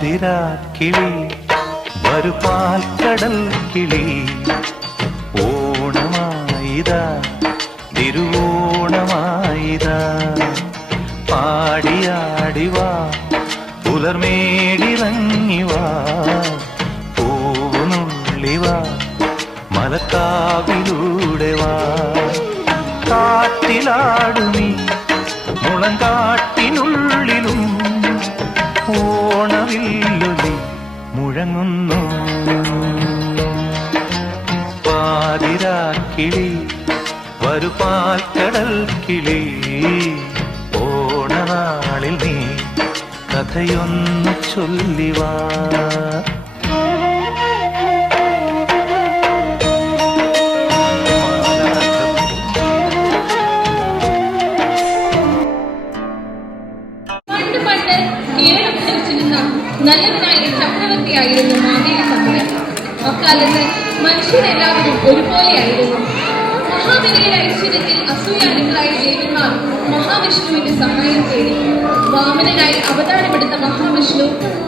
പാതിരാക്കിളി വരു പാൽക്കടൽ കിളി ഓണമായിതാ തിരുവോണമായിതാ പാടിയാടിവാ പുലർമേടിറങ്ങിവാ പൂവുനുള്ളിവാ മലക്കാവിലൂടെ വാ കാറ്റിലാടുമീ മുളങ്കാട്ടിനുള്ളിലും ഓണവില്ലൊലി മുഴങ്ങുന്നു പാതിരാക്കിളി വരു പാൽക്കടൽ കിളി ഓണനാളിൽ നീ കഥയൊന്നു ചൊല്ലിവാ നല്ലവനായ ചക്രവർത്തിയായിരുന്നു മാവേലി തമ്പുരാൻ. അക്കാലത്ത് മനുഷ്യരെല്ലാവരും ഒരുപോലെയായിരുന്നു. മഹാബലിയുടെ ഐശ്വര്യത്തിൽ അസൂയാലുക്കളായ ദേവന്മാർ മഹാവിഷ്ണുവിന്റെ സഹായം തേടി. വാമനനായി അവതാരമെടുത്ത മഹാവിഷ്ണു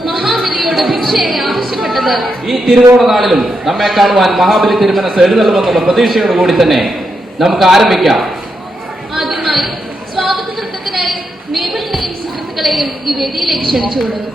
മഹാബലിയോട് ഭിക്ഷയായി ആവശ്യപ്പെട്ടത് ഈ തിരുവോണ നാളിലും നമ്മെ കാണുവാൻ മഹാബലി തിരുമനസ് എഴുന്നള്ളുമെന്നുള്ള പ്രതീക്ഷയോടുകൂടി തന്നെ നമുക്ക് ആരംഭിക്കാം. ആദ്യമായി സ്വാഗത നൃത്തത്തിനായി മേബലിനെയും സുഹൃത്തുക്കളെയും ഈ വേദിയിലേക്ക് ക്ഷണിച്ചുകൊള്ളുന്നു.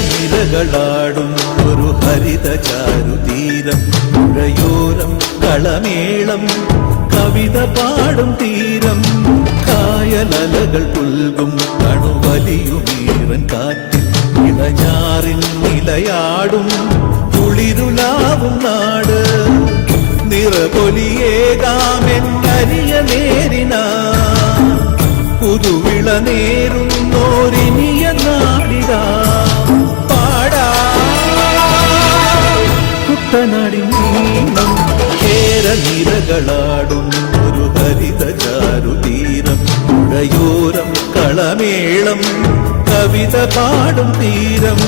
നിരകളാടും ഒരു ഹരിത ചാരുതീരം പുഴയോരം കളമേളം കവിത പാടും തീരം കായലലകൾ പുൽകും കണുവലിയുമീറൻ കാറ്റിൽ ഇളഞ്ഞാറിൻ നിലയാടും കുളിരുലാവും നാട് നിറപൊലിയേകാമെന്നരിയ നേരിന പുതുവിള നേരുന്നോരിനിയ നാടിടാ കുട്ടനാടിനീളം കേരനിരകളാടും ഒരു ഹരിത ചാരുതീരം പുഴയോരം കളമേളം കവിത പാടും തീരം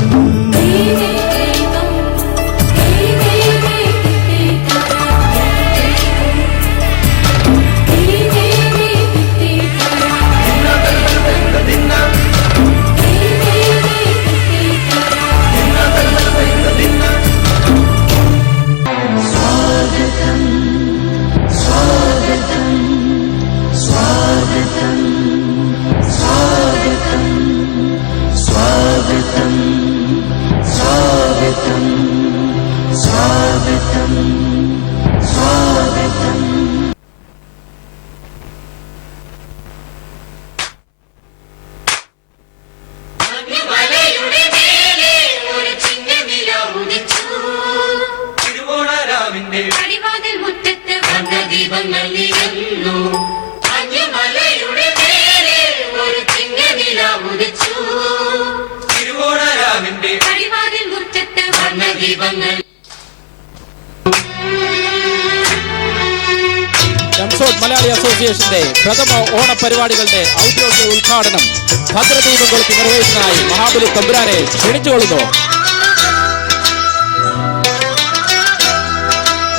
മലയാളി അസോസിയേഷന്റെ പ്രഥമ ഓണപരിപാടികളുടെ ഔദ്യോഗിക ഉദ്ഘാടനം ഭദ്രദീപം കൊളുത്തി നിർവഹിക്കുന്നതായി മഹാബലി തമ്പുരാനെ ക്ഷണിച്ചുകൊള്ളുന്നു.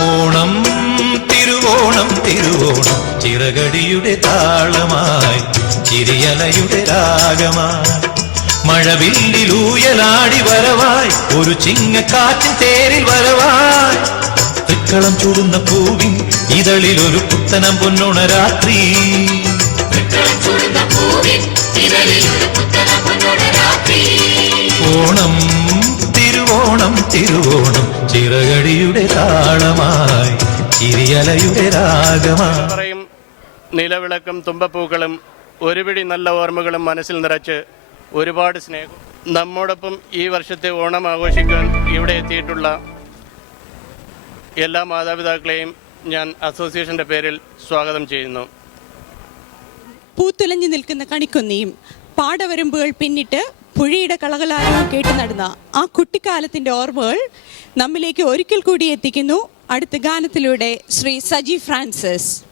ഓണം തിരുവോണം തിരുവോണം ചിറകടിയുടെ താളമായി ചിരിയലയുടെ രാഗമായി മഴവില്ലിലൂയലാടി വരവായി ഒരു ചിങ്ങക്കാറ്റിൻ തേരിൽ വരവായി തൃക്കളം ചൂടുന്ന പൂവിൻ ഇതളിൽ ഒരു പുത്തനം പൊന്നോണ രാത്രി ഓണം തിരുവോണം തിരുവോണം ചിറകടിയുടെ താളമായി ചിരിയലയുടെ രാഗമായി നിലവിളക്കും തുമ്പപ്പൂക്കളും ഒരുപിടി നല്ല ഓർമ്മകളും മനസ്സിൽ നിറച്ച് ഒരുപാട് സ്നേഹം. നമ്മോടൊപ്പം ഈ വർഷത്തെ ഓണം ആഘോഷിക്കാൻ ഇവിടെ എത്തിയിട്ടുള്ള എല്ലാ മാതാപിതാക്കളെയും ഞാൻ അസോസിയേഷൻ്റെ പേരിൽ സ്വാഗതം ചെയ്യുന്നു. പൂത്തുലഞ്ഞു നിൽക്കുന്ന കണിക്കൊന്നിയും പാടവരമ്പുകൾ പിന്നിട്ട് പുഴയുടെ കളകളാരവും കേട്ടു നടന്ന ആ കുട്ടിക്കാലത്തിന്റെ ഓർമ്മകൾ നമ്മിലേക്ക് ഒരിക്കൽ കൂടി എത്തിക്കുന്നു അടുത്ത ഗാനത്തിലൂടെ ശ്രീ സജി ഫ്രാൻസിസ്.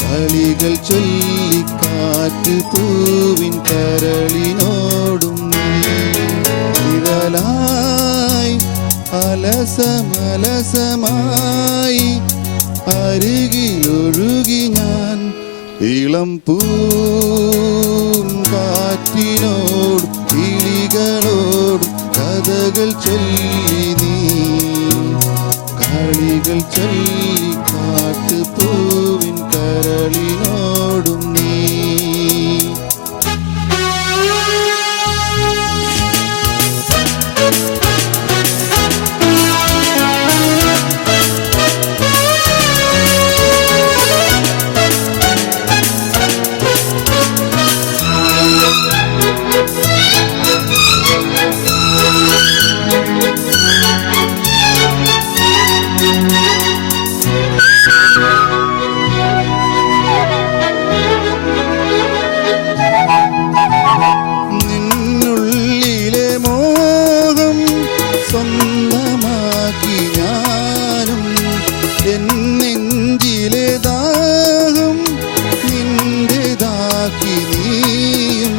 കളികൾ ചൊല്ലി കാറ്റ് പൂവിൻ കരളിനോടും നിഴലായി അലസമലസമായി അരികിലൊഴുകി ഞാൻ ഇളം പൂങ്കാറ്റിനോടും കിളികളോടും കഥകൾ ചൊല്ലി നീ കളികൾ ചൊല്ലി കാട്ട് പൂവിൻ കരളിനോടും നീ സ്വന്തമാക്കി ഞാനും എന്നെഞ്ചിലെ ദാഹം നിന്റേതാക്കി നീയും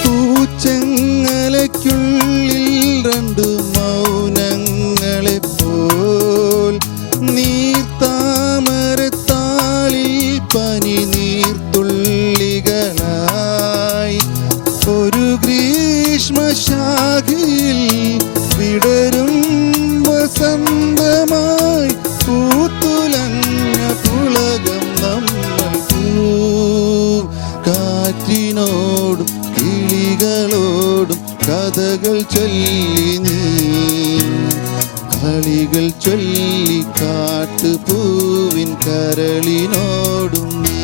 പൂച്ചങ്ങലയ്ക്കുള്ളിൽ രണ്ടു മൗനങ്ങളെ പോൽ നീർത്താമരത്താളിൽ പനി നീർത്തുള്ളികളായി ഒരു ഗ്രീഷ്മശാഖയിൽ വിടരും വസന്തമായി പൂത്തുലഞ്ഞ പുളകം നമ്മൾ കാറ്റിനോടും കിളികളോടും കഥകൾ ചൊല്ലി നീ കളികൾ ചൊല്ലി കാട്ടുപൂവിൻ കരളിനോടും നീ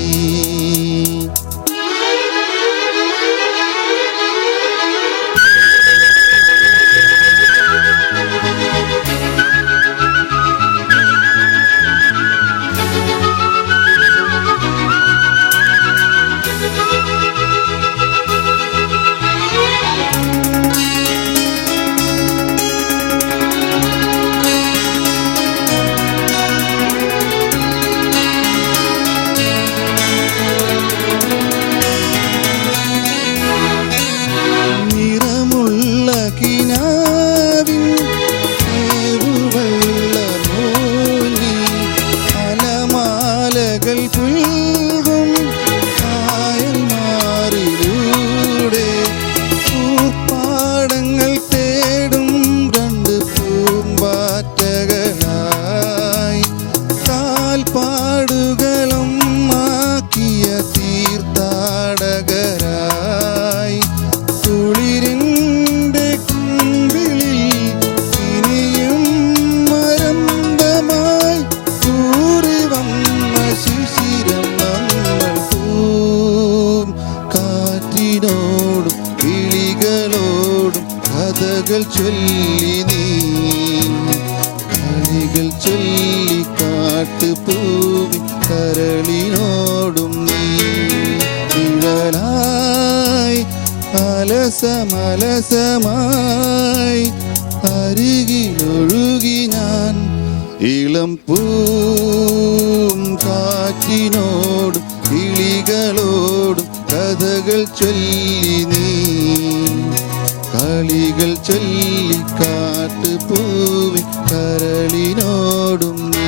പുൽകും കായൽമാറിലൂടെ പൂപ്പാടങ്ങൾ തേടും രണ്ട് പൂമ്പാറ്റകളായി കാൽപ്പാടുകളും ആക്കിയ തീർത്ഥാടകരായി കഥകൾ ചൊല്ലി നീ കളികൾ ചൊല്ലി കാട്ടുപൂവി കരളിനോടും നീ നിഴലായി അലസമലസമായി അരികിലൊഴുകി ഞാൻ ഇളം പൂം കാറ്റിനോടും കിളികളോടും കഥകൾ ചൊല്ലി നീ കളികൾ ചൊല്ലി കാട്ടുപൂവി കരളിനോടും നീ.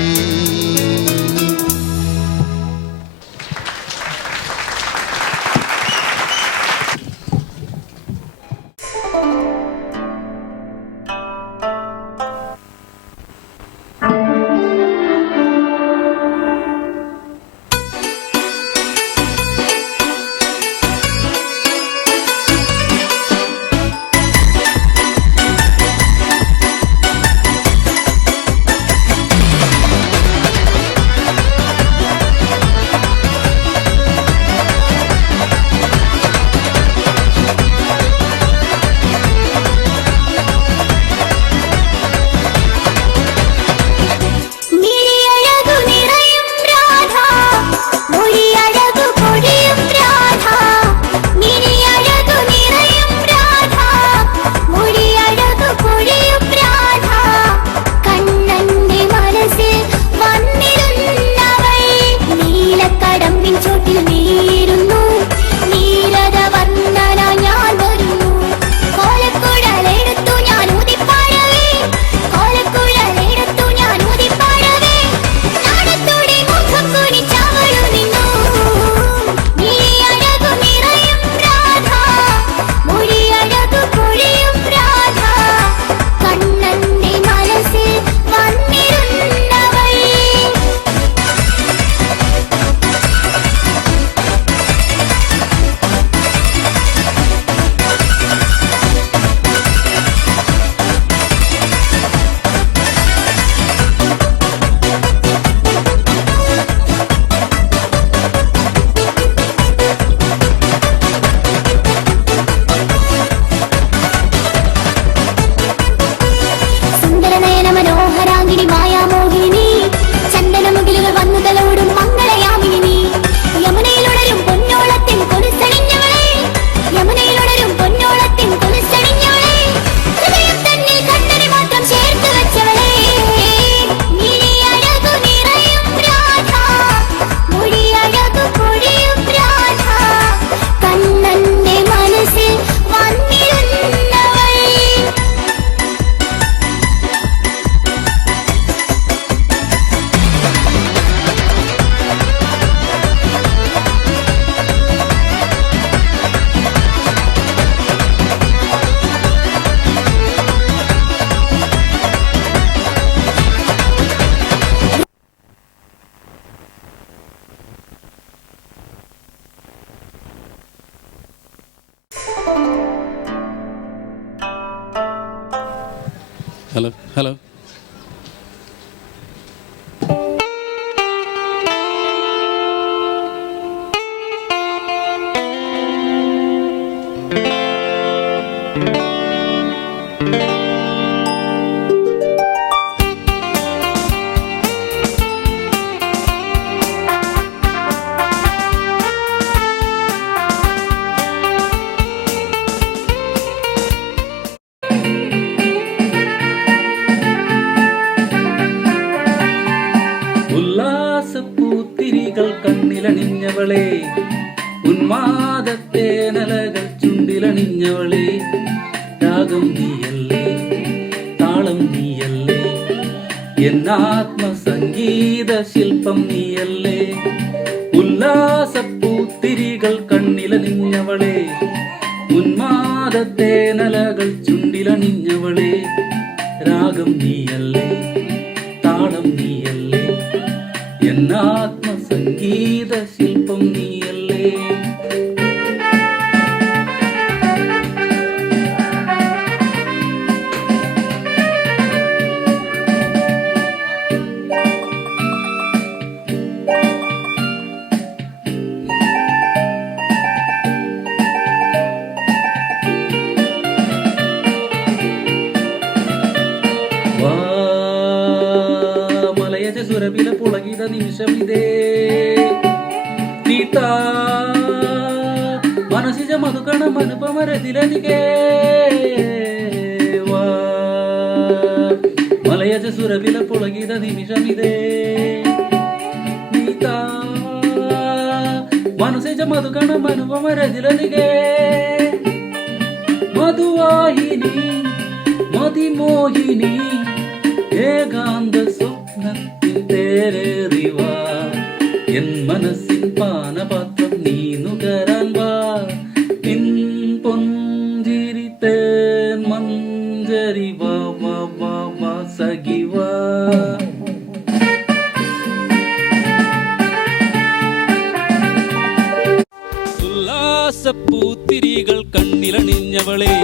ഹലോ കണ്ണിലണിഞ്ഞവളെ ഉന്മാദത്തേനലകൾ ചുണ്ടിലണിഞ്ഞവളെ രാഗം നീയല്ലേ താളം നീയല്ലേ എന്നാത്മസംഗീത ശില്പം നീയല്ലേ ഉല്ലാസപ്പൂത്തിരികൾ കണ്ണിലണിഞ്ഞവളെ ഉന്മാദത്തേനലകൾ ചുണ്ടിലണിഞ്ഞവളെ രാഗം നീയല്ലേ താളം നീയല്ലേ എന്നാത്മസംഗീത ശില്പം നീയല്ലേ നിമിഷമിതേ നീതാ മനസ്സിജ മധുകണം അനുപമരതിലതികേ മലയജ സുരവില പുളകിത നിമിഷമിതേ നീതാ മനസ്സിജ മധുകണം അനുപമരതിലതികേ മധുവാഹിനി മതിമോഹിനി ഏകാന്ത സ്വപ്നത്തിൻ തേരേറിവാ എൻ മനസ്സിൻ പാനപാത്രം നീ നുകരാൻ വാ നിൻ പൊഞ്ചിരി തേൻ മഞ്ചരി വാ വാ വാ വാ സഖി വാ ഉല്ലാസപ്പൂത്തിരികൾ കണ്ണിലണിഞ്ഞവളെ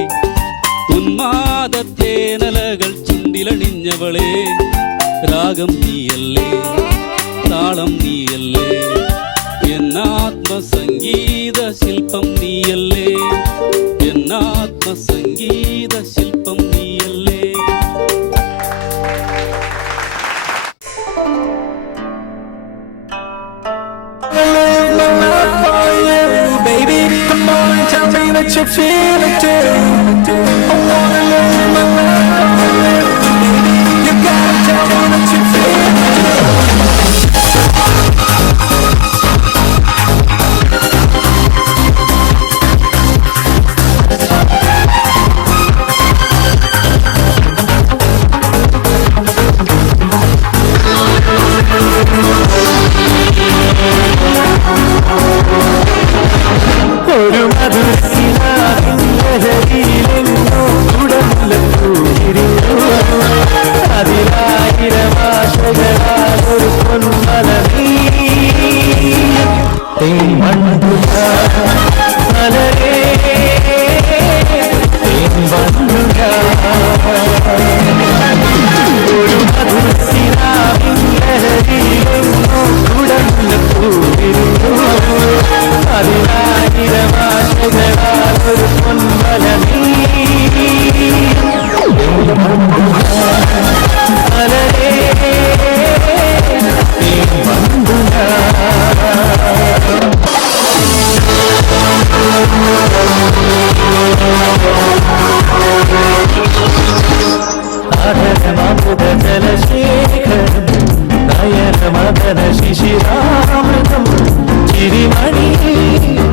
ഉന്മാദത്തേനലകൾ ചുണ്ടിലണിഞ്ഞവളെ രാഗം നീയല്ലേ താളം നീയല്ലേ എന്നാത്മസംഗീത ശില്പം നീയല്ലേ എന്നാത്മസംഗീത ശില്പം നീയല്ലേ Baby, come on and tell me that you feel it too. I wanna lose my life. You gotta tell me that you feel it ഒരു മധുരത്തിലെങ്ങോ ഉടലൂരിരുന്നു അതിലായിരം ആശകളാൽ ഒരു പൊന്മല നീ മലരേ ഒരു മധുരത്തിലെങ്ങോ ഉടലൂരിരുന്നു അതിലായിരം ആശകളാൽ ഒരു പൊന്മല നീ മലരേ ആദരമാമൃത ജലശേഖരം നയനമദന ശിശിരാമൃതം ചിരിമണി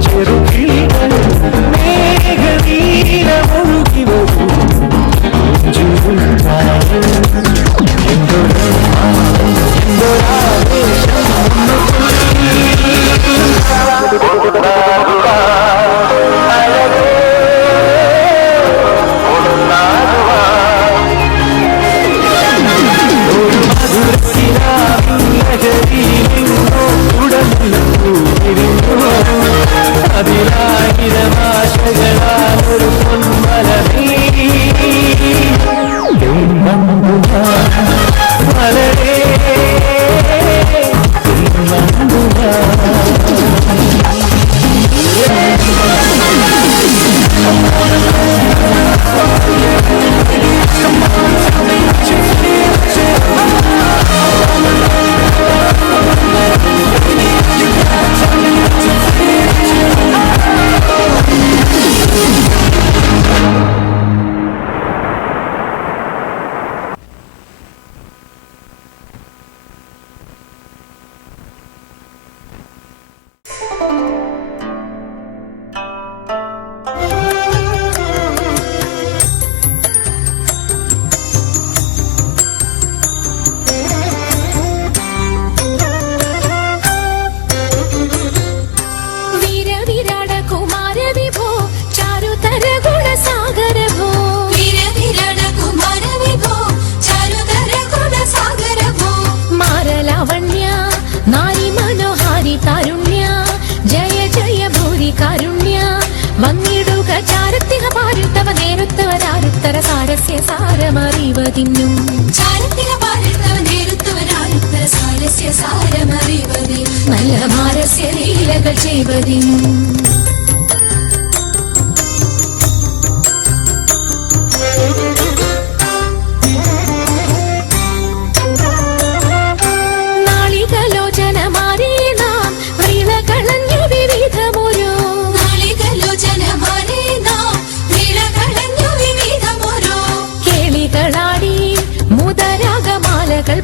ചെറുകിളികൾ മേഘനീലമൊഴുകി വരൂ അതിലായിരം ആശകളാൽ ഒരു പൊന്മല നീ മലരേ സാരമറിവതിന്നും നല്ല മാരസ്യ ലീലകൾ ചെയ്വതിനും നാളികലോ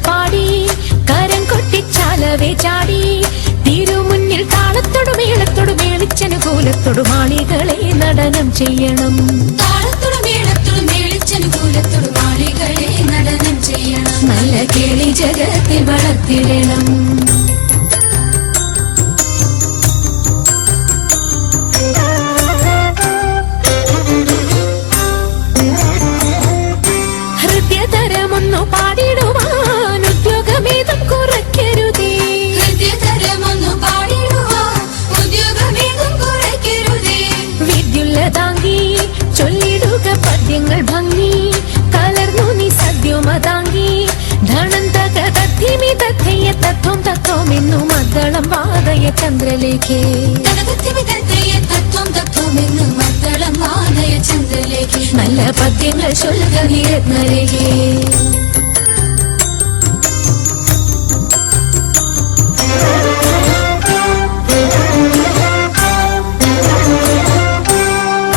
പാടി കരം കൊട്ടിച്ചാലവേ ചാടി തിരുമുന്നിൽ താളത്തോടു മേളത്തോടു മേളിച്ചനുകൂലത്തോടു മാളികളെ നടനം ചെയ്യണം. താളത്തോടു മേളത്തോടു മേളിച്ചനുകൂലത്തോടു മാളികളെ നടനം ചെയ്യണം. നല്ല കേളി ജഗത്തിൽ വളർത്തിടണം. ഹൃദയതരമൊന്നു പാടിടുവാൻ ഉദ്യോഗമേതും കുറയ്ക്കരുതേ. ഹൃദയതരമൊന്നു പാടിടുവാൻ ഉദ്യോഗമേതും കുറയ്ക്കരുതേ. വിദ്യുല്ലതാങ്കി ചൊല്ലിടുക പദ്യങ്ങൾ ഭംഗി കലർന്നു നീ സദ്യമതാങ്കി ധനന്തക തദ്ധിമി തദ്ധയ തത്വം തത്വമെന്നു മദ്ദളം വാദയ ചന്ദ്രലേഖേ. നല്ല പദ്യങ്ങൾ ചൊല്ലുക നിരത്നരേഖേ.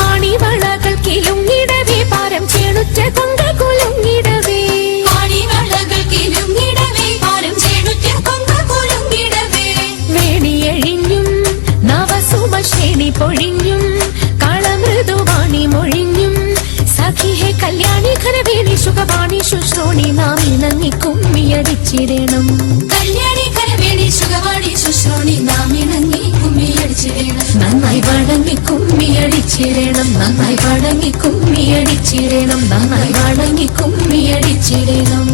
ആണിവളകൾ കിലുങ്ങിടവേ പാരം ചേണുറ്റ കൊങ്ക കുലുങ്ങിടവേ. ആണിവളകൾ കിലുങ്ങിടവേ പാരം ചേണുറ്റ കൊങ്ക കുലുങ്ങിടവേ. വേണിയഴിഞ്ഞും നവസുമശ്രേണി പൊഴിഞ്ഞും കളമൃദുവാണി മൊഴിഞ്ഞും സഖിഹേ കല്യാണി ഖരവേണി സുഖവാണി ശുശ്രോണി നാം ഇണങ്ങി കുമ്മിയടിച്ചിടണം. കല്യാണി ഖരവേണി സുഖവാണി ശുശ്രോണി നാം ഇണങ്ങി കുമ്മിയടിച്ചിടണം. നന്നായി വഴങ്ങി കുമ്മിയടിച്ചിടണം. നന്നായി വഴങ്ങി കുമ്മിയടിച്ചിടണം. നന്നായി വഴങ്ങി കുമ്മിയടിച്ചിടണം.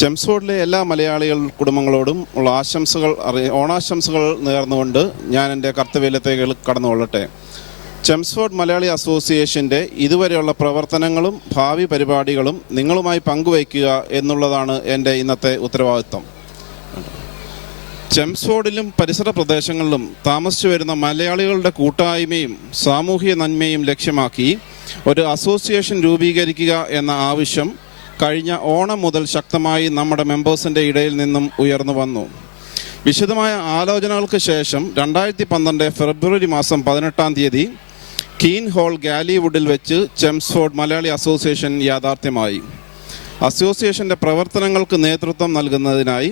ചെംസ്ഫോർഡിലെ എല്ലാ മലയാളികൾ കുടുംബങ്ങളോടും ഉള്ള ഓണാശംസകൾ നേർന്നുകൊണ്ട് ഞാൻ എൻ്റെ കർത്തവ്യത്തിലേക്ക് കടന്നുകൊള്ളട്ടെ. ചെംസ്ഫോർഡ് മലയാളി അസോസിയേഷൻ്റെ ഇതുവരെയുള്ള പ്രവർത്തനങ്ങളും ഭാവി പരിപാടികളും നിങ്ങളുമായി പങ്കുവയ്ക്കുക എന്നുള്ളതാണ് എൻ്റെ ഇന്നത്തെ ഉത്തരവാദിത്വം. ചെംസ്ഫോർഡിലും പരിസര പ്രദേശങ്ങളിലും താമസിച്ചു വരുന്ന മലയാളികളുടെ കൂട്ടായ്മയും സാമൂഹിക നന്മയും ലക്ഷ്യമാക്കി ഒരു അസോസിയേഷൻ രൂപീകരിക്കുക എന്ന ആവശ്യം കഴിഞ്ഞ ഓണം മുതൽ ശക്തമായി നമ്മുടെ മെമ്പേഴ്സിൻ്റെ ഇടയിൽ നിന്നും ഉയർന്നു വന്നു. വിശദമായ ആലോചനകൾക്ക് ശേഷം 2012 ഫെബ്രുവരി മാസം 18 കീൻ ഹോൾ ഗാലിവുഡിൽ വെച്ച് ചെംസ്ഫോർഡ് മലയാളി അസോസിയേഷൻ യാഥാർത്ഥ്യമായി. അസോസിയേഷൻ്റെ പ്രവർത്തനങ്ങൾക്ക് നേതൃത്വം നൽകുന്നതിനായി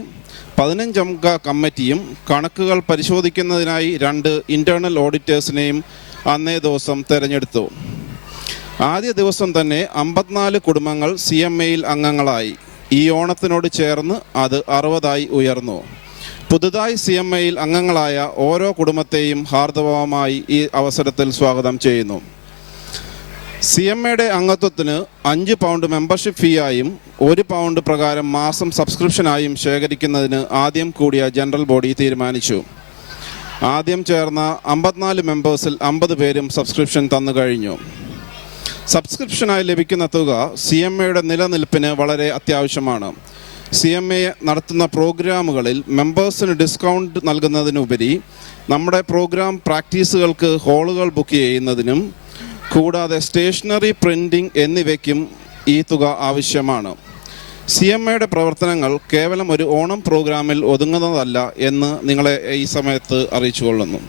15 അംഗ കമ്മിറ്റിയും കണക്കുകൾ പരിശോധിക്കുന്നതിനായി 2 ഇൻ്റേണൽ ഓഡിറ്റേഴ്സിനെയും അന്നേ ദിവസം തിരഞ്ഞെടുത്തു. ആദ്യ ദിവസം തന്നെ 54 കുടുംബങ്ങൾ CMAയിൽ അംഗങ്ങളായി. ഈ ഓണത്തിനോട് ചേർന്ന് അത് 60 ഉയർന്നു. പുതുതായി CMAയിൽ അംഗങ്ങളായ ഓരോ കുടുംബത്തെയും ഹാർദവമായി ഈ അവസരത്തിൽ സ്വാഗതം ചെയ്യുന്നു. CMAയുടെ അംഗത്വത്തിന് 5 പൗണ്ട് മെമ്പർഷിപ്പ് ഫീയായും 1 പൗണ്ട് പ്രകാരം മാസം സബ്സ്ക്രിപ്ഷനായും ശേഖരിക്കുന്നതിന് ആദ്യം കൂടിയ ജനറൽ ബോഡി തീരുമാനിച്ചു. ആദ്യം ചേർന്ന 54 മെമ്പേഴ്സിൽ 50 പേരും സബ്സ്ക്രിപ്ഷൻ തന്നു കഴിഞ്ഞു. സബ്സ്ക്രിപ്ഷനായി ലഭിക്കുന്ന തുക CMAയുടെ നിലനിൽപ്പിന് വളരെ അത്യാവശ്യമാണ്. CMA നടത്തുന്ന പ്രോഗ്രാമുകളിൽ മെമ്പേഴ്സിന് ഡിസ്കൗണ്ട് നൽകുന്നതിനുപരി നമ്മുടെ പ്രോഗ്രാം പ്രാക്ടീസുകൾക്ക് ഹാളുകൾ ബുക്ക് ചെയ്യുന്നതിനും കൂടാതെ സ്റ്റേഷനറി പ്രിൻറ്റിംഗ് എന്നിവയ്ക്കും ഈ തുക ആവശ്യമാണ്. CMAയുടെ പ്രവർത്തനങ്ങൾ കേവലം ഒരു ഓണം പ്രോഗ്രാമിൽ ഒതുങ്ങുന്നതല്ല എന്ന് നിങ്ങളെ ഈ സമയത്ത് അറിയിച്ചുകൊള്ളുന്നു.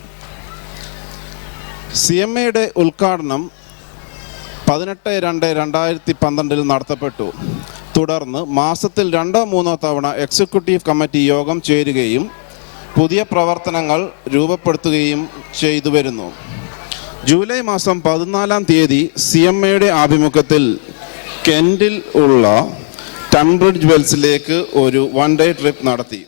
CMAയുടെ ഉദ്ഘാടനം 18/2/2012 നടത്തപ്പെട്ടു. തുടർന്ന് മാസത്തിൽ 2-3 തവണ എക്സിക്യൂട്ടീവ് കമ്മിറ്റി യോഗം ചേരുകയും പുതിയ പ്രവർത്തനങ്ങൾ രൂപപ്പെടുത്തുകയും ചെയ്തു വരുന്നു. ജൂലൈ മാസം 14-ാം തീയതി CMAയുടെ ആഭിമുഖ്യത്തിൽ കെൻറ്റിൽ ഉള്ള ടൺബ്രിഡ്ജ് വെൽസിലേക്ക് ഒരു 1 ഡേ ട്രിപ്പ് നടത്തി.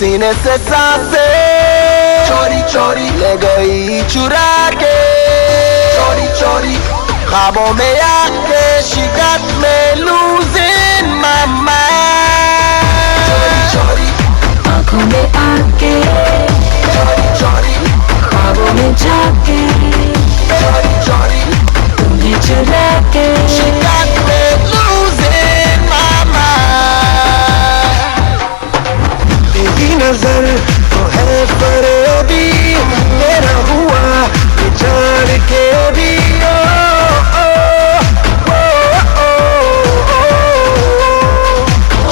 सीने से सांसें चोरी चोरी ले गई चुरा के, चोरी चोरी ख्वाबों में आके she got me losing my mind. चोरी चोरी आँखों में आके, चोरी चोरी ख्वाबों में जाके, चोरी चोरी तुम्हें चुरा के she got me losing my mind. तेरी नजर तो है फरेबी, मेरा हुआ ये जान के भी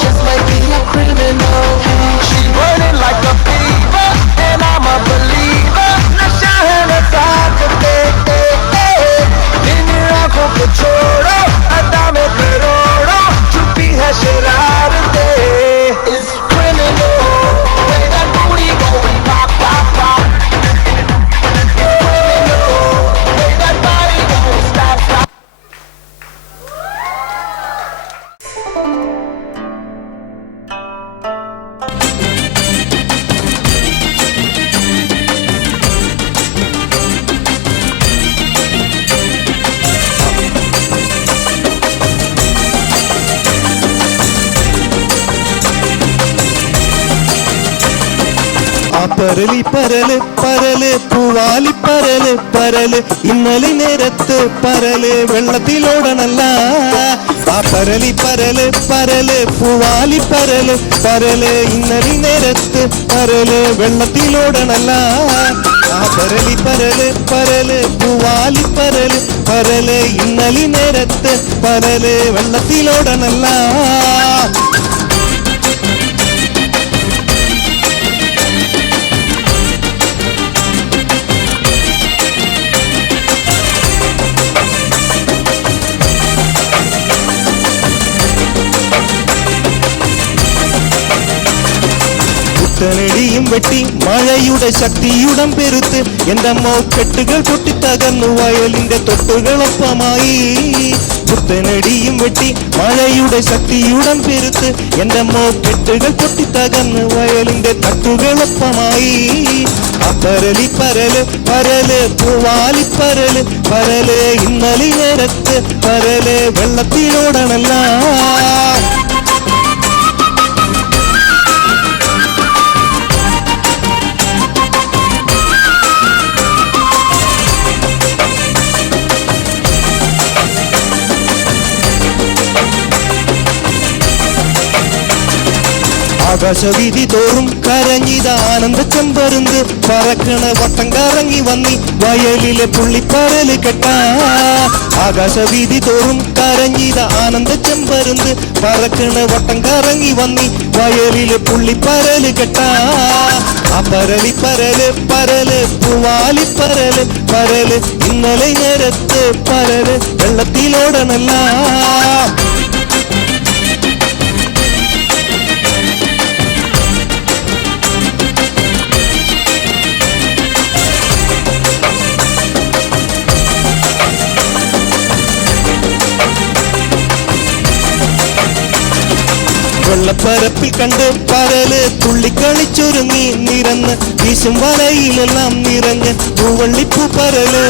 just might be a criminal. She burning like a fever and I'm a believer. नशा है नशा करते इन आँखों को छोड़ो, अदा में करोड़ों छुपी है शरारतें. It's criminal. പരലി പരല് പരല് പൂവാലി പരല് പരല് ഇന്നലെ നേരത്ത് പരല് വെള്ളത്തിലോടണല്ല ആ പരലി പരല് പരല് പൂവാലി പരല് പരല് ഇന്നലെ നേരത്ത് പരല് വെള്ളത്തിലോടണല്ല ആ പരലി പരല് പരല് പൂവാലി പരല് പരല് ഇന്നലെ നേരത്ത് പരല് വെള്ളത്തിലോടണല്ല ും വെട്ടി മഴയുടെ ശക്തിയുടം പെരുത്ത് എന്റെ കെട്ടുകൾ പൊട്ടി തകർന്നു വയലിന്റെ തൊട്ടുകളൊപ്പമായി പുത്തനടിയും വെട്ടി മഴയുടെ ശക്തിയുടം പെരുത്ത് എന്റെ കെട്ടുകൾ പൊട്ടി തകർന്നു വയലിന്റെ തട്ടുകളൊപ്പമായി പരലി പരല് പരല് പൂവാലി പരല് പരല് ഇന്നലെ നേരത്ത് പരല് വെള്ളത്തിലോടണല്ല ആകാശവീതി തോറും കരഞ്ഞിത ആനന്ദ ചെമ്പരുന്ത് പറക്കണ വട്ടം കറങ്ങി വന്നി വയലിലെ പുള്ളിപ്പരല് കെട്ടാ ആകാശവീതി തോറും കരഞ്ഞിത ആനന്ദ ചെമ്പരുന്ത് പറക്കണ വട്ടം കറങ്ങി വന്നി വയലിലെ പുള്ളിപ്പരല് കെട്ടാ ആ പരലി പരല് പരല് പൂവാലി പരല് പരല് ഇന്നലെ നേരത്ത് പരല് വെള്ളത്തിലോടണല്ല വെള്ളപ്പരപ്പിൽ കണ്ട് പരല് തുള്ളിക്കളിച്ചൊരുങ്ങി നിരന്ന് വീശും വലയിലെല്ലാം നിറഞ്ഞ് പൂവള്ളിപ്പൂ പരല്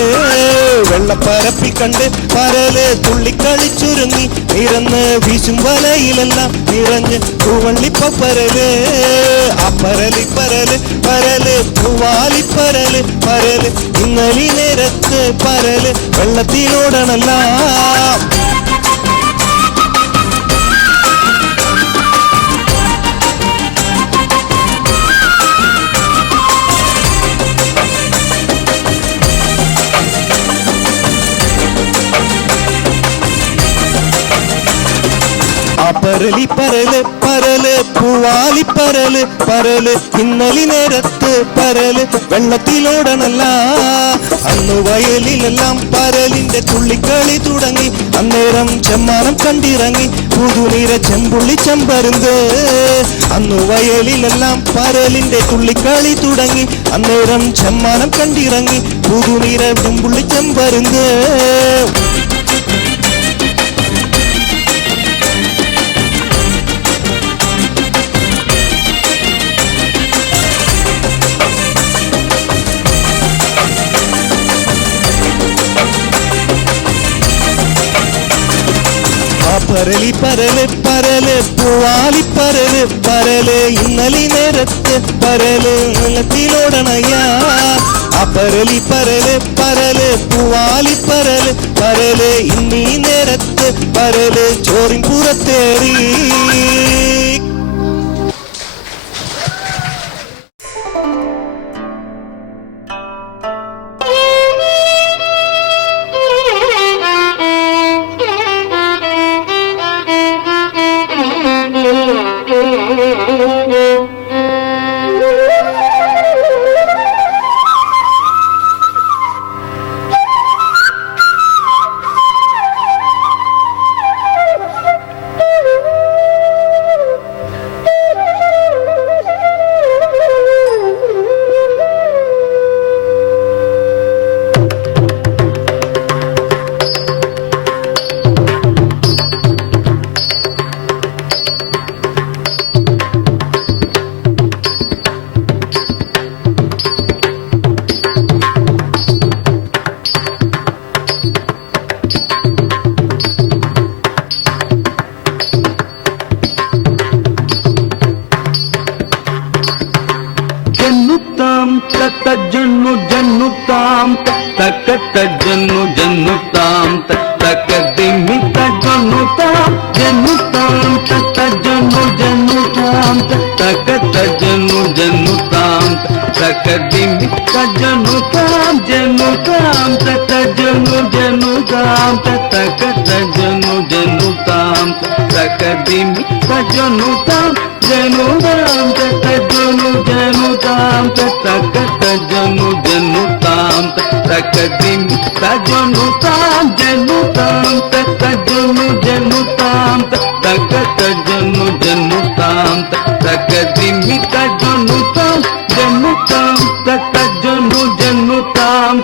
വെള്ളപ്പരപ്പിൽ കണ്ട് പരല് തുള്ളിക്കളിച്ചൊരുങ്ങി നിരന്ന് വീശും വലയിലെല്ലാം നിറഞ്ഞ് പൂവള്ളിപ്പൂ പരല് ആ പരലി പരല് പരല് പൂവാലി പരല് പരല് ഇന്നലെ നേരത്ത് പരല് വെള്ളത്തിലോടണല്ല പരലി പരല് പരല് പൂവാലി പരല് പരല് ഇന്നലെ നേരത്ത് പരല് വെള്ളത്തിലോടണല്ല അന്ന് വയലിലെല്ലാം പരലിന്റെ തുള്ളിക്കളി തുടങ്ങി അന്നേരം ചെമ്മാനം കണ്ടിറങ്ങി പുതുനീര ചെമ്പുള്ളി ചെമ്പരുന്ത് അന്ന് വയലിലെല്ലാം പരലിന്റെ തുള്ളിക്കളി തുടങ്ങി അന്നേരം ചെമ്മാനം കണ്ടിറങ്ങി പുതുനീര ചെമ്പുള്ളി ചെമ്പരുന്ത് പരലി പരല് പരല് പൂവാലി പരല് പരല് ഇന്നലെ നേരത്ത് പരല് വെള്ളത്തിലോടണയ്യാ ആ പരലി പരല് പരല് പൂവാലി പരല് പരല് ഇന്നീ നേരത്ത് പരല് ചോറിൻ പുറത്തേറി takadimi tajanutam janutam tajanutam tajanutam takadimi tajanutam janutam tajanutam tajanutam takadimi tajanutam janutam tajanutam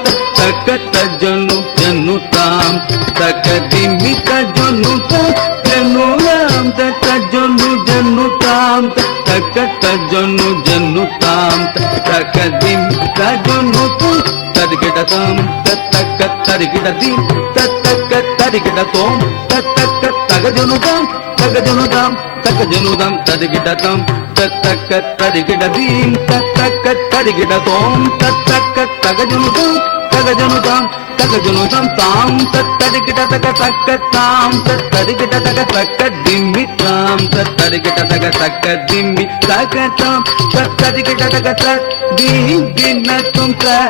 tajanutam takadimi tajanutam janutam tajanutam tajanutam takadimi tajanutam tadikidatam tadikidatim tadikidatom tagajanutam tagajanutam tadikidatam tadikidatim tadikidatom tagajanutam tam tadikidatam tadikidadimitam tadikidadimitam tadikidadimitam dinginatum tam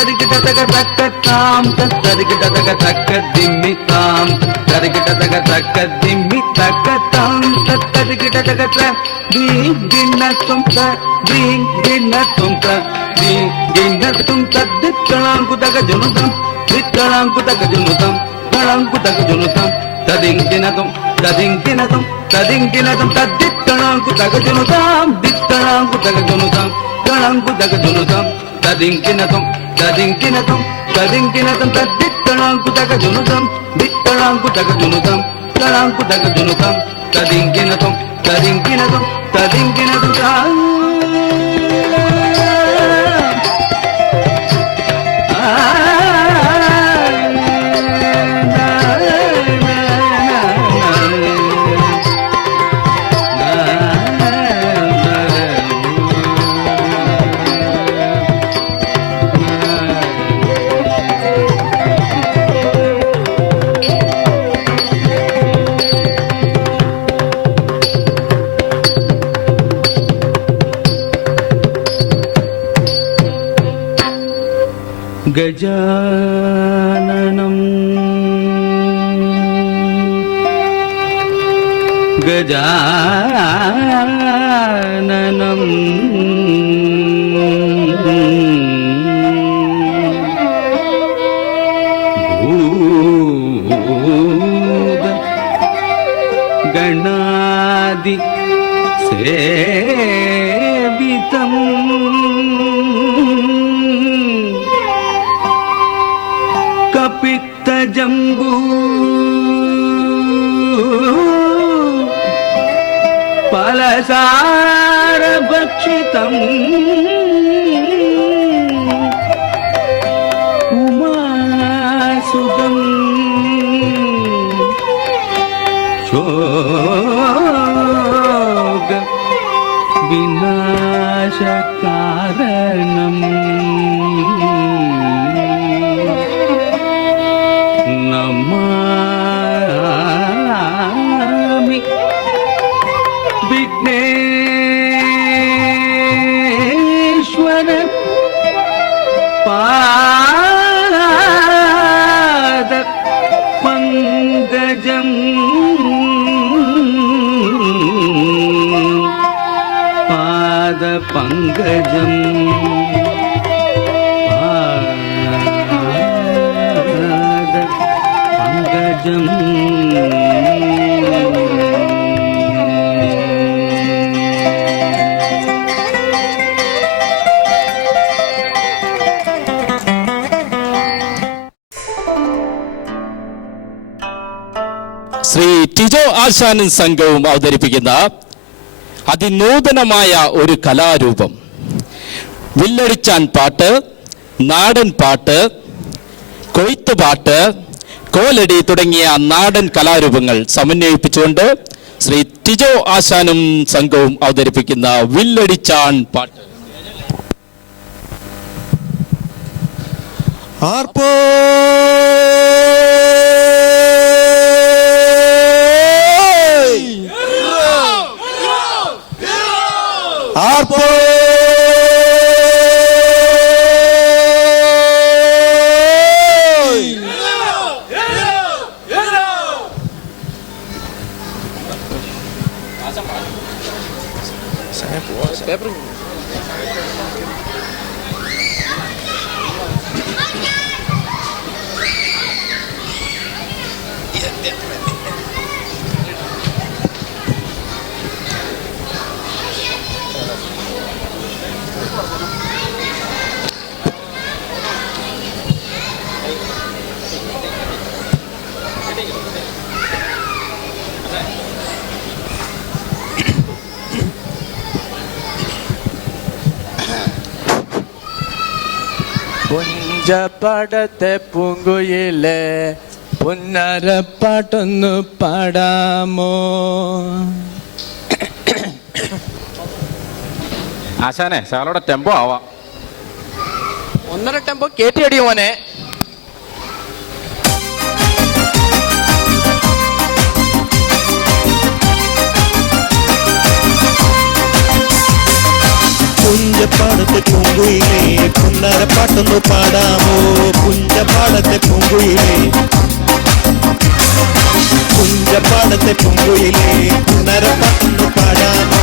tadikidadimitam tadikidadimitam dinginatum dittanku tagajanutam tadinginatum tadittanku tagajanutam tadinginatum tadittanku tagajanutam ഗജാനനം ഭൂത ഗണാദി സേവിതം കപിത്തജംബൂ ഫലസാരഭക്ഷിതം ഉമാസുതം ശോക വിനാശകാരണം നമാമി വിഘ്നേശ്വര പാദ പങ്കജം പാദ പങ്കജം പങ്കജം ശ്രീ ടിജോ ആശാനും സംഘവും അവതരിപ്പിക്കുന്ന അതിനൂതനമായ ഒരു കലാരൂപം വില്ലടിച്ചാൻ പാട്ട്, നാടൻ പാട്ട്, കൊയ്ത്തുപാട്ട്, കോലടി തുടങ്ങിയ നാടൻ കലാരൂപങ്ങൾ സമന്വയിപ്പിച്ചുകൊണ്ട് ശ്രീ ടിജോ ആശാനും സംഘവും അവതരിപ്പിക്കുന്ന വില്ലടിച്ചാൻ പാട്ട്. ആർപ്പോ ആർപ്പോ പുഞ്ചപടത്തെ പൂങ്കുയിലെ പുന്നരപ്പാട്ടൊന്നു പാടാമോ? ആശാനെ ശകലോടെ ടെമ്പോ ആവാം. 1.5 ടെമ്പോ കേട്ടിയടി മോനെ. പുഞ്ചപ്പാടത്തെ പൂങ്കുയിലേ പുന്നരപ്പാട്ടൊന്നു പാടാമോ? പുഞ്ചപ്പാടത്തെ പൂങ്കുയിലേ പുഞ്ചപ്പാടത്തെ പൂങ്കുയിലേ പുന്നരപ്പാട്ടൊന്നു പാടാമോ?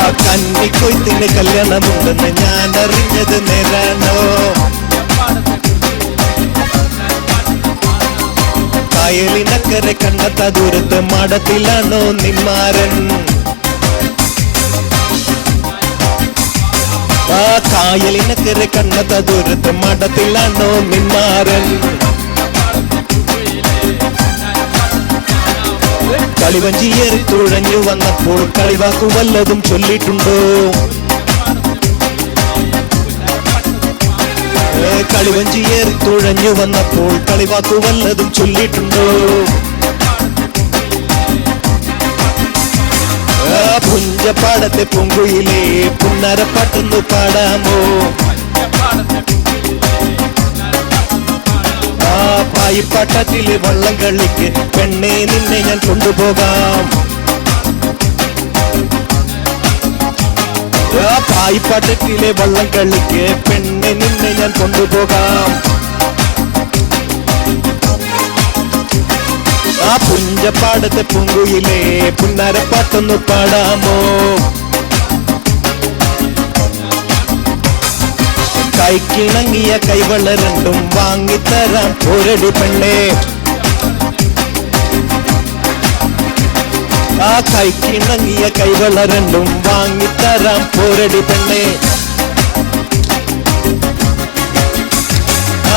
ആ കന്നിക്കൊയ്ത്തിന് കല്യാണമുണ്ടെന്ന് ഞാൻ അറിഞ്ഞത് നേരാണോ? കായലിനക്കരെ കണ്ടെത്ത ദൂരത്ത് മഠത്തിലാണോ നിന്മാരൻ? ആ കായലിനക്കരെ കണ്ടെത്ത ദൂരത്ത് മഠത്തിലാണോ നിന്മാരൻ? കളിവഞ്ചിയേറി തുഴഞ്ഞു വന്നപ്പോൾ കളിവാക്കു വല്ലതും ചൊല്ലിയിട്ടുണ്ടോ? കളിവഞ്ചിയേറി തുഴഞ്ഞു വന്നപ്പോൾ കളിവാക്കു വല്ലതും ചൊല്ലിയിട്ടുണ്ടോ? പുഞ്ചപ്പാടത്തെ പൂങ്കുയിലേ പുന്നരപ്പാട്ടൊന്നു പാടാമോ? ആ പായിപ്പാട്ടത്തിലെ വള്ളം കളിക്ക് പെണ്ണെ നിന്നെ ഞാൻ കൊണ്ടുപോകാം. ആ പായിപ്പാട്ടത്തിലെ വള്ളം കളിക്ക് പെണ്ണെ നിന്നെ ഞാൻ കൊണ്ടുപോകാം. ആ പുഞ്ചപ്പാടത്തെ പൂങ്കുയിലേ പുന്നരപ്പാട്ടൊന്നു പാടാമോ? കൈക്കിണങ്ങിയ കൈവള രണ്ടും വാങ്ങിത്തരാം പോരടി പെണ്ണേ. ആ കൈക്കിണങ്ങിയ കൈവള രണ്ടും വാങ്ങിത്തരാം പോരടി പെണ്ണേ.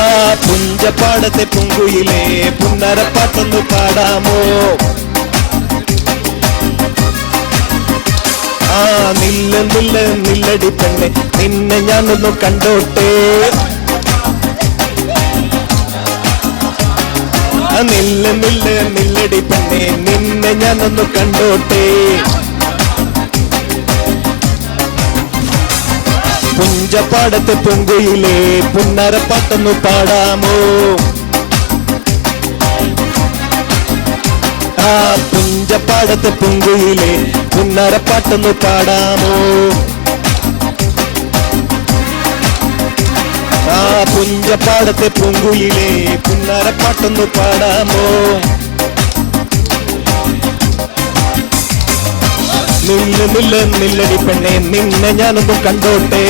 ആ പുഞ്ചപ്പാടത്തെ പൂങ്കുയിലേ പുന്നരപ്പാട്ടൊന്നു പാടാമോ? ആ നില്ല നില്ല നില്ലടി പെണ്ണെ നിന്നെ ഞാനൊന്നു കണ്ടോട്ടെ. നില്ല നില്ല നില്ലടി പെണ്ണെ നിന്നെ ഞാനൊന്നു കണ്ടോട്ടെ. പുഞ്ചപ്പാടത്തെ പൂങ്കുയിലേ പുന്നരപ്പാട്ടൊന്നു പാടാമോ? ആ പുഞ്ചപ്പാടത്തെ പൂങ്കുയിലേ പുന്നരപ്പാട്ടൊന്നു പാടാമോ? ആ പുഞ്ചപ്പാടത്തെ പൂങ്കുയിലേ പുന്നരപ്പാട്ടൊന്നു പാടാമോ? നില്ല നില്ല നില്ലടി പെണ്ണെ നിന്നെ ഞാനൊന്നും കണ്ടോട്ടെ.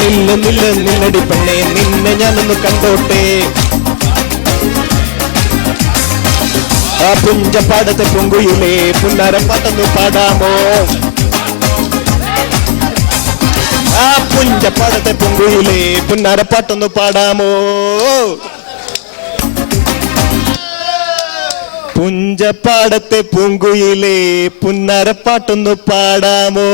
നില്ല നില്ല നില്ലടി പെണ്ണെ നിന്നെ ഞാനൊന്ന് കണ്ടോട്ടെ. ആ പുഞ്ചപ്പാടത്തെ പൂങ്കുയിലേ പുന്നരപ്പാട്ടൊന്നു പാടാമോ? ആ പുഞ്ചപ്പാടത്തെ പൂങ്കുയിലേ പുന്നരപ്പാട്ടൊന്നു പാടാമോ? പുഞ്ചപ്പാടത്തെ പൂങ്കുയിലേ പുന്നരപ്പാട്ടൊന്നു പാടാമോ?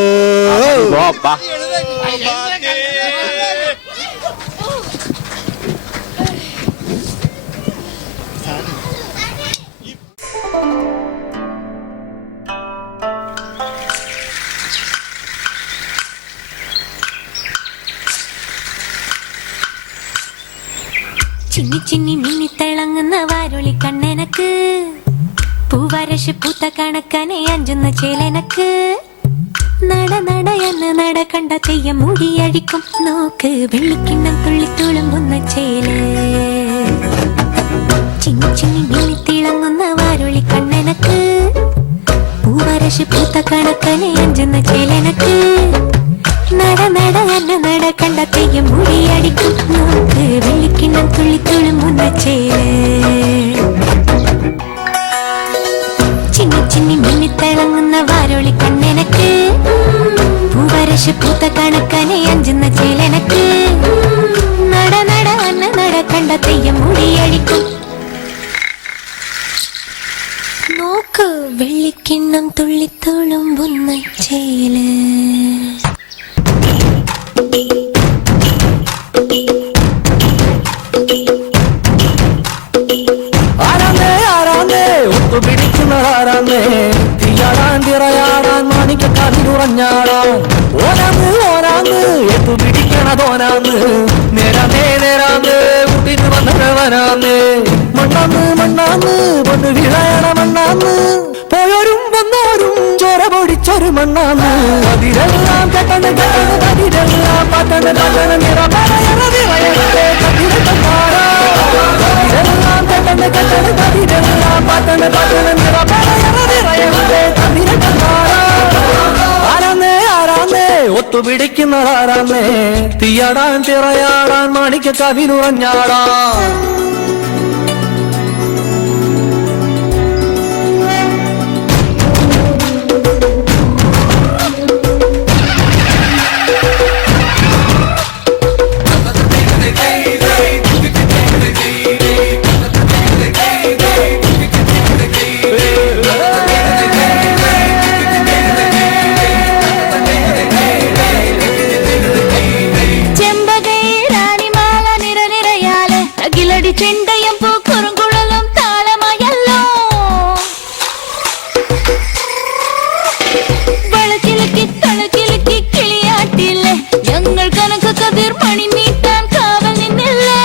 ചിന്നി ചിന്നി മിന്നി തിളങ്ങുന്ന വാരുളി കണ്ണെനക്ക് പൂവരശ് പൂത്ത കണക്കനെ അഞ്ചുന്ന ചേലനക്ക് നട നടയെന്ന് നട കണ്ട തെയ്യം മുടിയടിക്കും നോക്ക് വെള്ളിക്കിണ്ണം തുള്ളി തുളുമ്പുന്ന ചേല് ചിന്നി ചിന്നി കണക്കനെ അഞ്ചുന്ന ചേലനക്ക് നട നട അന്ന നട കണ്ട തെയ്യം മുടിയടിക്കും നോക്ക് വെള്ളിക്കിണ്ണം തുള്ളി തുളുമ്പുന്ന ചേല് ചിന്നി ചിന്നി മിന്നിത്തിളങ്ങുന്ന വാരോളി കണ്ണെനക്ക് പൂവരശ് പൂത്ത കണക്കനെ അഞ്ചുന്ന ചേലനക്ക് നട നട അന്ന നട കണ്ട തെയ്യം മുടിയടിക്കും നോക്ക് വെള്ളിക്കിണ്ണം തുള്ളിത്തുളുമ്പുന്ന ചേല് ആരാന്നേ ആരാന്നേ ഒത്തുപിടിക്കുന്നതാരാന്നേ തീയാടാൻ തിറയാടാൻ മാണിക്കക്കാതിലുറഞ്ഞാടാൻ ഓനാന്ന് ഓനാന്ന് എത്തുപിടിക്കണതോനാന്ന് നേരാന്നേ നേരാന്ന് കുട്ടിന് വന്നവനാന്ന് മണ്ണാന്ന് മണ്ണാന്ന് പൊന്നു വിളയണ മണ്ണാന്ന് പോയോരും വന്നോരും ചോര പൊടിച്ചൊരു മണ്ണാന്ന് അതിരെല്ലാം കെട്ടണ് കെട്ടണ് അതിരെല്ലാം പട്ടണ് പട്ടണ് നിറ പറയണ നിറയണേ കത്തിരക്കന്മാരാ അതിരെല്ലാം കെട്ടണ് കെട്ടണ് അതിരെല്ലാം പട്ടണ് പട്ടണ് നിറ പറയണ നിറയണേ കത്തിരക്കന്മാരാ ആരാന്നേ ആരാന്നേ ഒത്തുപിടിക്കുന്നതാരാന്നേ തീയാടാൻ തിറയാടാൻ മാണിക്ക കവിനുറഞ്ഞാടാൻ ചെണ്ടയും പൂക്കുറുങ്കുഴലും താളമയല്ലോ വളക്കിലക്കി തളക്കിലക്കി കിളിയാട്ടില്ലേ ഞങ്ങൾ കനക കതിർ മണി നീട്ടാൻ കാവൽ നിന്നില്ലേ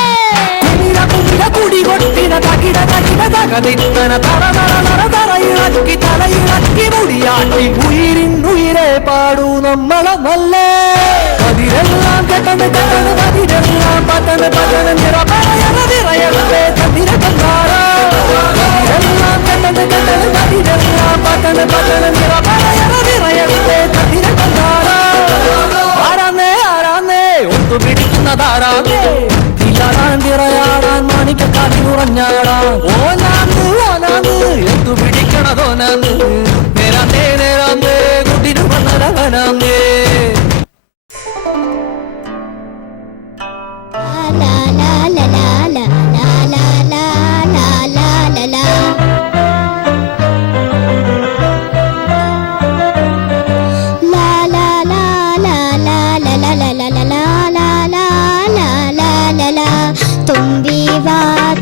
കുടി കൊട്ടിന തകിട തകിട തകതിത്തന തറ തറ തറ തറയിളക്കി തലയിളക്കി മുടിയാട്ടി ഉയിരിനുയിരെ പാടൂ നമ്മളെ നല്ലേ അതിരെല്ലാം കെട്ടണ് കെട്ടണ് അതിരെല്ലാം പട്ടണ് പട്ടണ് നിറ പറയണ നിറയണേ കത്തിരക്കന്മാരാ അതിരെല്ലാം കെട്ടണ് കെട്ടണ് അതിരെല്ലാം പട്ടണ് പട്ടണ് നിറ പറയണ നിറയണേ കത്തിരക്കന്മാരാ ആരാന്നേ ആരാന്നേ ഒത്തുപിടിക്കുന്നതാരാന്നേ തീയാടാൻ തിറയാടാൻ മാണിക്ക കാതിലുറഞ്ഞാടാൻ ഓനാന്ന് ഓനാന്ന് എത്തുപിടിക്കണതോനാന്ന് നേരാന്നേ നേരാന്നേ കുട്ടിന് വന്നവനാന്നേ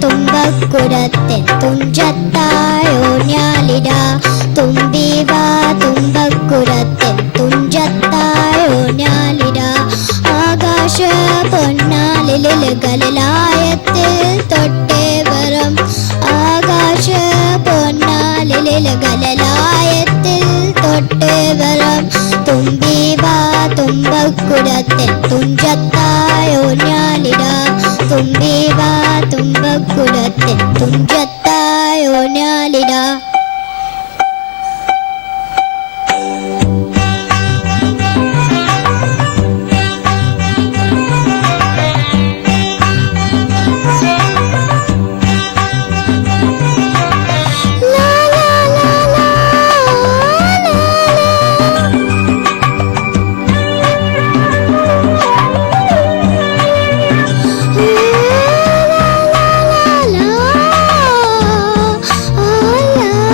തുമ്പക്കുരത്തെ തുഞ്ചത്തായോ ഞാലിട തുമ്പീവ തുമ്പക്കുരത്തെ തുഞ്ചത്തായോ ഞാലിട ആകാശ പൊന്നാലിലുകളിലായത്തിൽ തൊട്ടേ വരം ആകാശ പൊന്നാലിലുകളിലായത്തിൽ തൊട്ടേ വരം തുമ്പീവ തുമ്പക്കുരത്തെ തുഞ്ചത്തായോ ഞാലിട തുമ്പീവ തുമ്പക്കുരത്തെ തുഞ്ചത്തായോ ഞാലിട la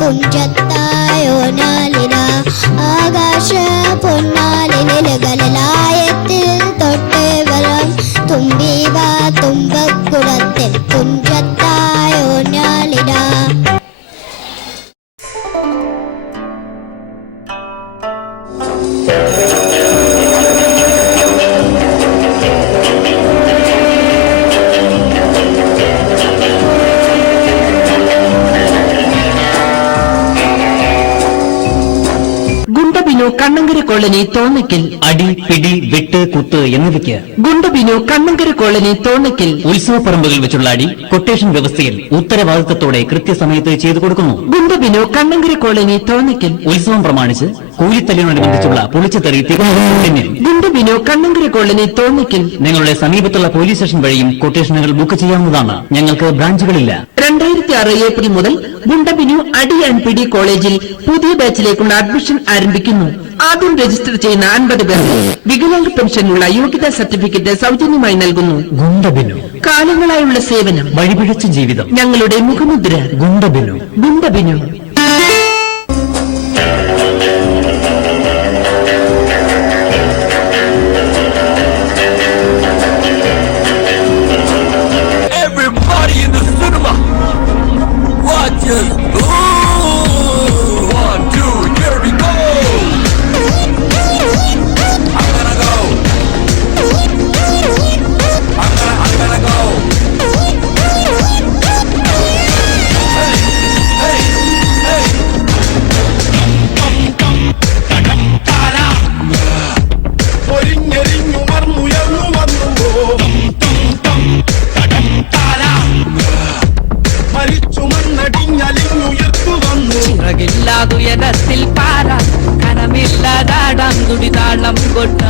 തുഞ്ചത്തായോനാലിന ആകാശ പൊന്നാലിലകലായത്തിൽ തൊട്ട് വരം തുമ്പീവ തുമ്പക്കുടത്തിൽ തുഞ്ചത്തായോനാലിന. ഗുണ്ടബിനു കണ്ണങ്കര കോളനി തോന്നയ്ക്കൽ അടി പിടി വെട്ട് കുത്ത് എന്നിവയ്ക്ക് ഗുണ്ടബിനു കണ്ണങ്കര കോളനി തോന്നയ്ക്കൽ ഉത്സവപ്പറമ്പുകൾ വെച്ചുള്ള അടി കൊട്ടേഷൻ വ്യവസ്ഥയിൽ ഉത്തരവാദിത്തത്തോടെ കൃത്യസമയത്ത് ചെയ്തു കൊടുക്കുന്നു. ഗുണ്ടബിനു കണ്ണങ്കര കോളനി തോന്നയ്ക്കൽ ഉത്സവം പ്രമാണിച്ച് കൂലിത്തല്ലിനോടനുബന്ധിച്ചുള്ള പൊളിച്ചെറി ഗുണ്ടബിനു കണ്ണങ്കര കോളനി തോന്നയ്ക്കൽ. നിങ്ങളുടെ സമീപത്തുള്ള പോലീസ് സ്റ്റേഷൻ വഴിയും കൊട്ടേഷനുകൾ ബുക്ക് ചെയ്യാവുന്നതാണ്. ഞങ്ങൾക്ക് ബ്രാഞ്ചുകളില്ല. 2006 ഏപ്രിൽ മുതൽ ഗുണ്ടബിനു അടി ആൻഡ് പിടി കോളേജിൽ പുതിയ ബാച്ചിലേക്കുള്ള അഡ്മിഷൻ ആരംഭിക്കുന്നു. ആദ്യം രജിസ്റ്റർ ചെയ്യുന്ന 50 പേർക്ക് വികലാംഗ പെൻഷനുള്ള യോഗ്യതാ സർട്ടിഫിക്കറ്റ് സൗജന്യമായി നൽകുന്നു. ഗുണ്ടബിനു കാലങ്ങളായുള്ള സേവനം, വഴിപിഴച്ച ജീവിതം, ഞങ്ങളുടെ മുഖമുദ്ര. ഗുണ്ടബിനു. ഗുണ്ടബിനു. Everybody in the cinema, watch us. Ooh, 1, 2, here we go. I'm gonna go. I'm gonna go. Hey, hey, hey. ഒരിഞ്ഞെരിഞ്ഞു മർന്നുയർന്നു വന്നുവോ മരിച്ചു മണ്ണടിഞ്ഞലിഞ്ഞുയർത്തു വന്നു. ചിറകില്ലാതുയരത്തിൽ പാറ കനമില്ലാതാടാം തുടിതാളം കൊട്ട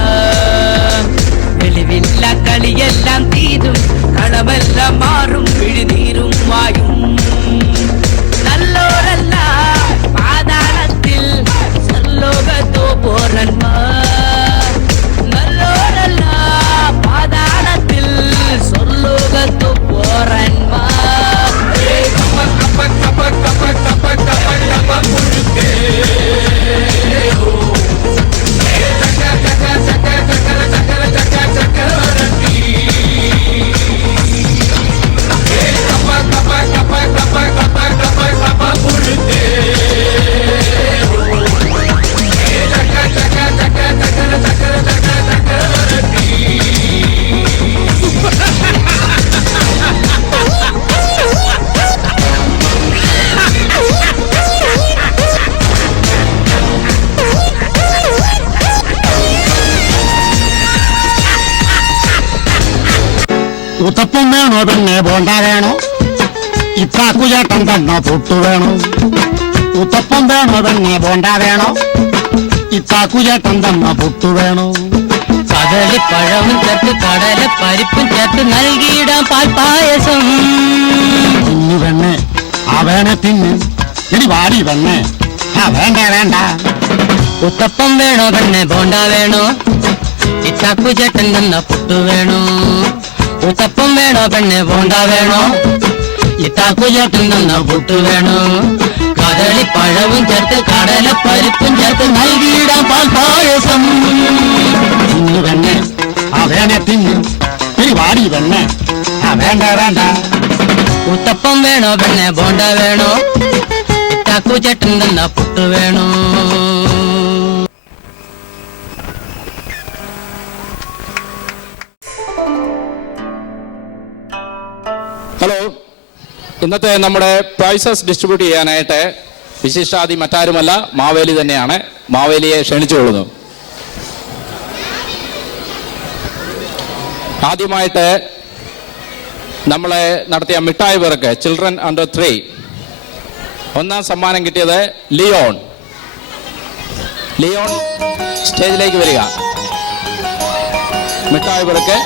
വെളിവില്ല കളിയെല്ലാം തീരും കളമെല്ലാം മാറും പിഴിനീരും മായും. നല്ലോരല്ല പാതാളത്തിൽ സർലോകത്തോ പോരന്മാർ. നല്ലോരല്ല പാതാളത്തിൽ സ്വർലോകത്തോ പോരന്മാർ. ഉത്തപ്പം വേണോ പിന്നെ ബോണ്ട വേണോ? ഇത്താക്കുചേട്ടൻ തന്ന പുട്ടു വേണോ? ഉത്തപ്പം വേണോ പിന്നെ ബോണ്ട വേണോ? ഇത്താക്കുചേട്ടൻ തന്ന പുട്ടു വേണോ? കടലിപ്പഴവും ചേർത്ത് കടല പരിപ്പും ചേർത്ത് നൽകിയിടാം പാൽപ്പായസം. തിന്നു പെണ്ണെ ആ വേണേ തിന്ന്. ഇനി വാടി പെണ്ണെ ആ വേണ്ട വേണ്ട. ഉത്തപ്പം വേണോ പെണ്ണെ ബോണ്ട വേണോ? ഇത്താക്കു ചേട്ടൻ തന്ന പുട്ടു വേണോ? ഉത്തപ്പം വേണോ പെണ്ണെ ബോണ്ട വേണോ? ഇത്താക്കു ചേട്ടൻ തന്ന പുട്ടു വേണോ? കദളിപ്പഴവും ചേർത്ത് കടല പരിപ്പും ചേർത്ത് നൽകിയിടാം പാൽപ്പായസം. തിന്നു പെണ്ണെ ആ വേണേ തിന്ന്. ഇനി വാടി പെണ്ണെ ആ വേണ്ട വേണ്ട. ഉത്തപ്പം വേണോ പെണ്ണെ ബോണ്ട വേണോ? ഇത്താക്കു ചേട്ടൻ തന്ന പുട്ടു വേണോ? ഹലോ, ഇന്നത്തെ നമ്മുടെ പ്രൈസസ് ഡിസ്ട്രിബ്യൂട്ട് ചെയ്യാനായിട്ട് വിശിഷ്ടാതി മറ്റാരുമല്ല മാവേലി തന്നെയാണ്. മാവേലിയെ ക്ഷണിച്ചുകൊള്ളുന്നു. ആദ്യമായിട്ട് നമ്മളെ നടത്തിയ മിഠായി പേർക്ക് ചിൽഡ്രൻ അണ്ടർ 3 ഒന്നാം സമ്മാനം കിട്ടിയത് ലിയോൺ. ലിയോൺ സ്റ്റേജിലേക്ക് വരിക. മിഠായി പേർക്ക്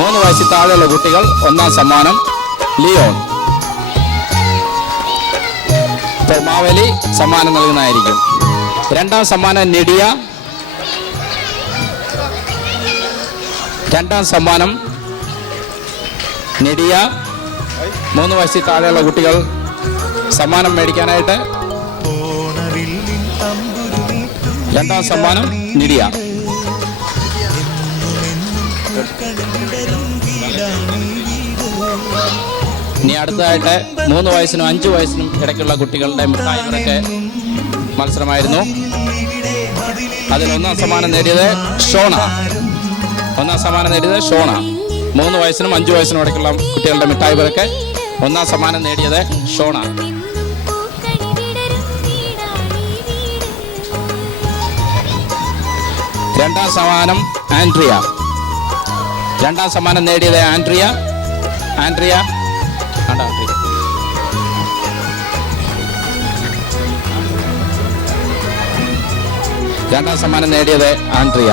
3 വയസ്സിൽ താഴെയുള്ള കുട്ടികൾ ഒന്നാം സമ്മാനം ലിയോൺ. ഇപ്പോൾ മാവേലി സമ്മാനം നൽകുന്നതായിരിക്കും. രണ്ടാം സമ്മാനം നെഡിയ. രണ്ടാം സമ്മാനം നെഡിയ. 3 വയസ്സിൽ താഴെയുള്ള കുട്ടികൾ സമ്മാനം മേടിക്കാനായിട്ട് രണ്ടാം സമ്മാനം നിഡിയ. ഇനി അടുത്തതായിട്ട് 3 വയസ്സിനും 5 വയസ്സിനും ഇടയ്ക്കുള്ള കുട്ടികളുടെ മിഠായികളൊക്കെ മത്സരമായിരുന്നു. അതിൽ ഒന്നാം സമ്മാനം നേടിയത് ഷോണ. 3 വയസ്സിനും 5 വയസ്സിനും ഇടയ്ക്കുള്ള കുട്ടികളുടെ മിഠായികളൊക്കെ ഒന്നാം സമ്മാനം നേടിയത് ഷോണ. രണ്ടാം സമ്മാനം ആൻഡ്രിയ. രണ്ടാം സമ്മാനം നേടിയത് ആൻഡ്രിയ. രണ്ടാം സമ്മാനം നേടിയത് ആൻഡ്രിയ.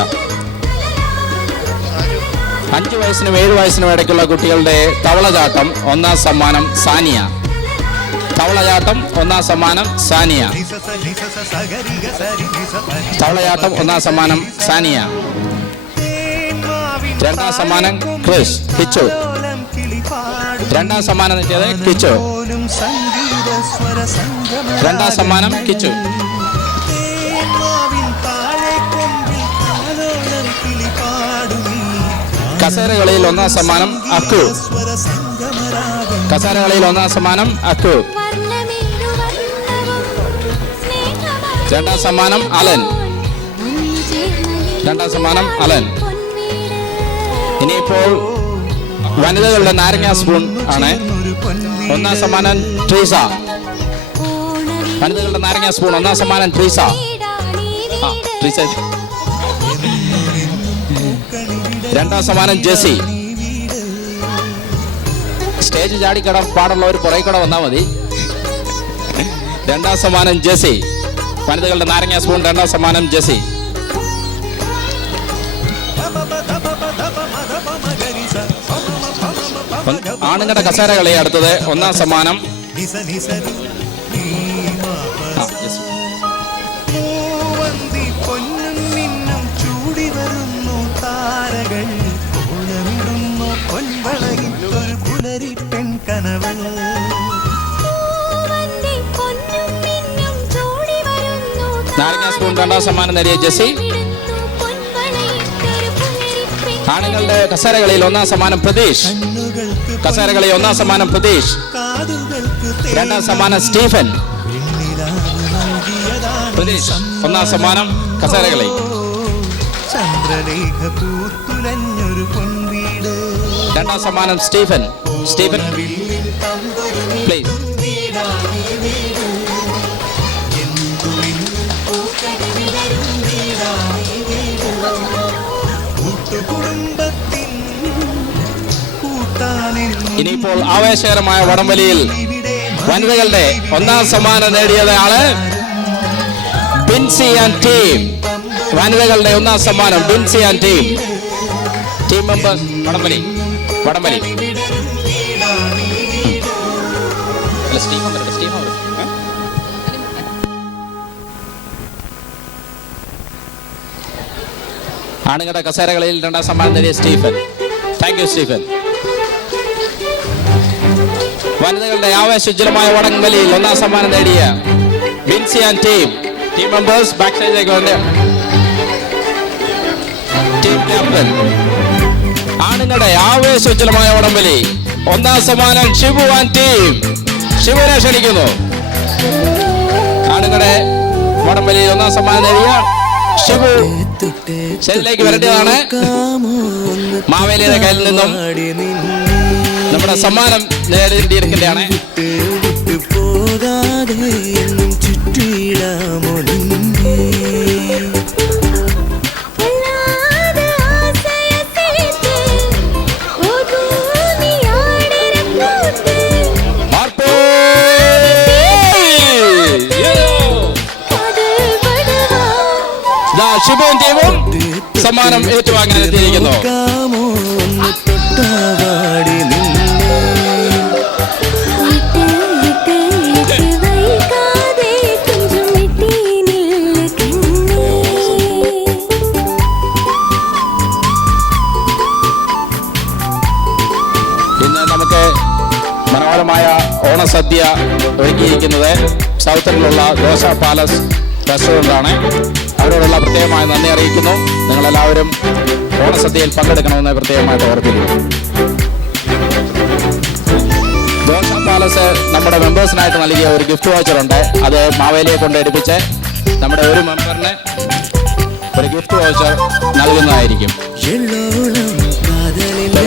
5 വയസ്സിനും 7 വയസ്സിനും ഇടയ്ക്കുള്ള കുട്ടികളുടെ തവളചാട്ടം ഒന്നാം സമ്മാനം സാനിയ. തവളചാട്ടം ഒന്നാം സമ്മാനം സാനിയ. രണ്ടാം സമ്മാനം കിച്ചു. രണ്ടാം സമ്മാനം നേടിയത് കിച്ചു. രണ്ടാം സമ്മാനം കിച്ചു. കസേരകളിൽ ഒന്നാം സമ്മാനം അക്കു. രണ്ടാം സമ്മാനം അലൻ. ഇനിയിപ്പോൾ വനിതകളുടെ നാരങ്ങ സ്പൂൺ ആണ്. ഒന്നാം സമ്മാനം ട്രീസ. വനിതകളുടെ നാരങ്ങ സ്പൂൺ ഒന്നാം സമ്മാനം ട്രീസ. രണ്ടാം സമ്മാനം ജെസി. സ്റ്റേജ് ചാടിക്കട പാടുള്ളവർ പുറകെ കൂടെ വന്നാൽ മതി. രണ്ടാം സമ്മാനം ജെസി. വനിതകളുടെ നാരങ്ങ സ്പൂൺ രണ്ടാം സമ്മാനം ജെസി. ആണുങ്ങളുടെ കസേര കളി അടുത്തത് ഒന്നാം സമ്മാനം നാരങ്ങ സ്പൂൺ രണ്ടാം സമ്മാനം നേടിയ ജെസി. ആണുങ്ങളുടെ കസേരകളിൽ ഒന്നാം സമ്മാനം പ്രതീഷ്. രണ്ടാം സമ്മാനം സ്റ്റീഫൻ. പ്രതീഷ് ഒന്നാം സമ്മാനം കസേരകളി. രണ്ടാം സമ്മാനം സ്റ്റീഫൻ. പ്ലീസ്. ഇനിയിപ്പോൾ ആവേശകരമായ വടംവലിയിൽ വനിതകളുടെ ഒന്നാം സമ്മാനം നേടിയത് ആള് ബിൻസി ആൻഡ് ടീം. വനിതകളുടെ ഒന്നാം സമ്മാനം Binsy and team. Team members വടംവലി. ആണുങ്ങളുടെ കസേരകളിൽ രണ്ടാം സമ്മാനം നേടിയ സ്റ്റീഫൻ. Thank you Stephen. വനിതകളുടെ ആവേശോജ്വലമായ വടംവലിയിൽ ഒന്നാം സമ്മാനം നേടിയ Binsy and team. Team members back സ്റ്റേജിലേക്ക് വന്ന്. Team captain. ആണുങ്ങളുടെ ആവേശോജ്വലമായ വടംവലി ഒന്നാം സമ്മാനം ഷിബു ആൻഡ് ടീം. ഷിബുവിനെ ക്ഷണിക്കുന്നു. ആണുങ്ങളുടെ വടംവലിയിൽ ഒന്നാം സമ്മാനം നേടിയ ഷിബു സ്റ്റേജിലേക്ക് വരേണ്ടതാണ്. മാവേലിയുടെ കയ്യിൽ നിന്നും നമ്മുടെ സമ്മാനം നേടിയിരിക്കുകയാണ്. ഷിബുവും ടീമും സമ്മാനം ഏറ്റുവാങ്ങാൻ എത്തിയിരിക്കുന്നു. ഇന്ന് നമുക്ക് മനോഹരമായ ഓണസദ്യ സദ്യ ഒരുക്കിയിരിക്കുന്നത് സൗത്തറിലുള്ള ദോശ പാലസ് റെസ്റ്റോറൻ്റാണ്. അവരോടുള്ള പ്രത്യേകമായ നന്ദി അറിയിക്കുന്നു. നിങ്ങളെല്ലാവരും ഓണസദ്യയിൽ പങ്കെടുക്കണമെന്ന് പ്രത്യേകമായിട്ട് ഓർപ്പിക്കുന്നു. ദോശ പാലസ് നമ്മുടെ മെമ്പേഴ്സിനായിട്ട് നൽകിയ ഒരു ഗിഫ്റ്റ് വൗച്ചറുണ്ട്. അത് മാവേലിയെ കൊണ്ട് എടുപ്പിച്ച് നമ്മുടെ ഒരു മെമ്പറിന് ഒരു ഗിഫ്റ്റ് വൗച്ചർ നൽകുന്നതായിരിക്കും.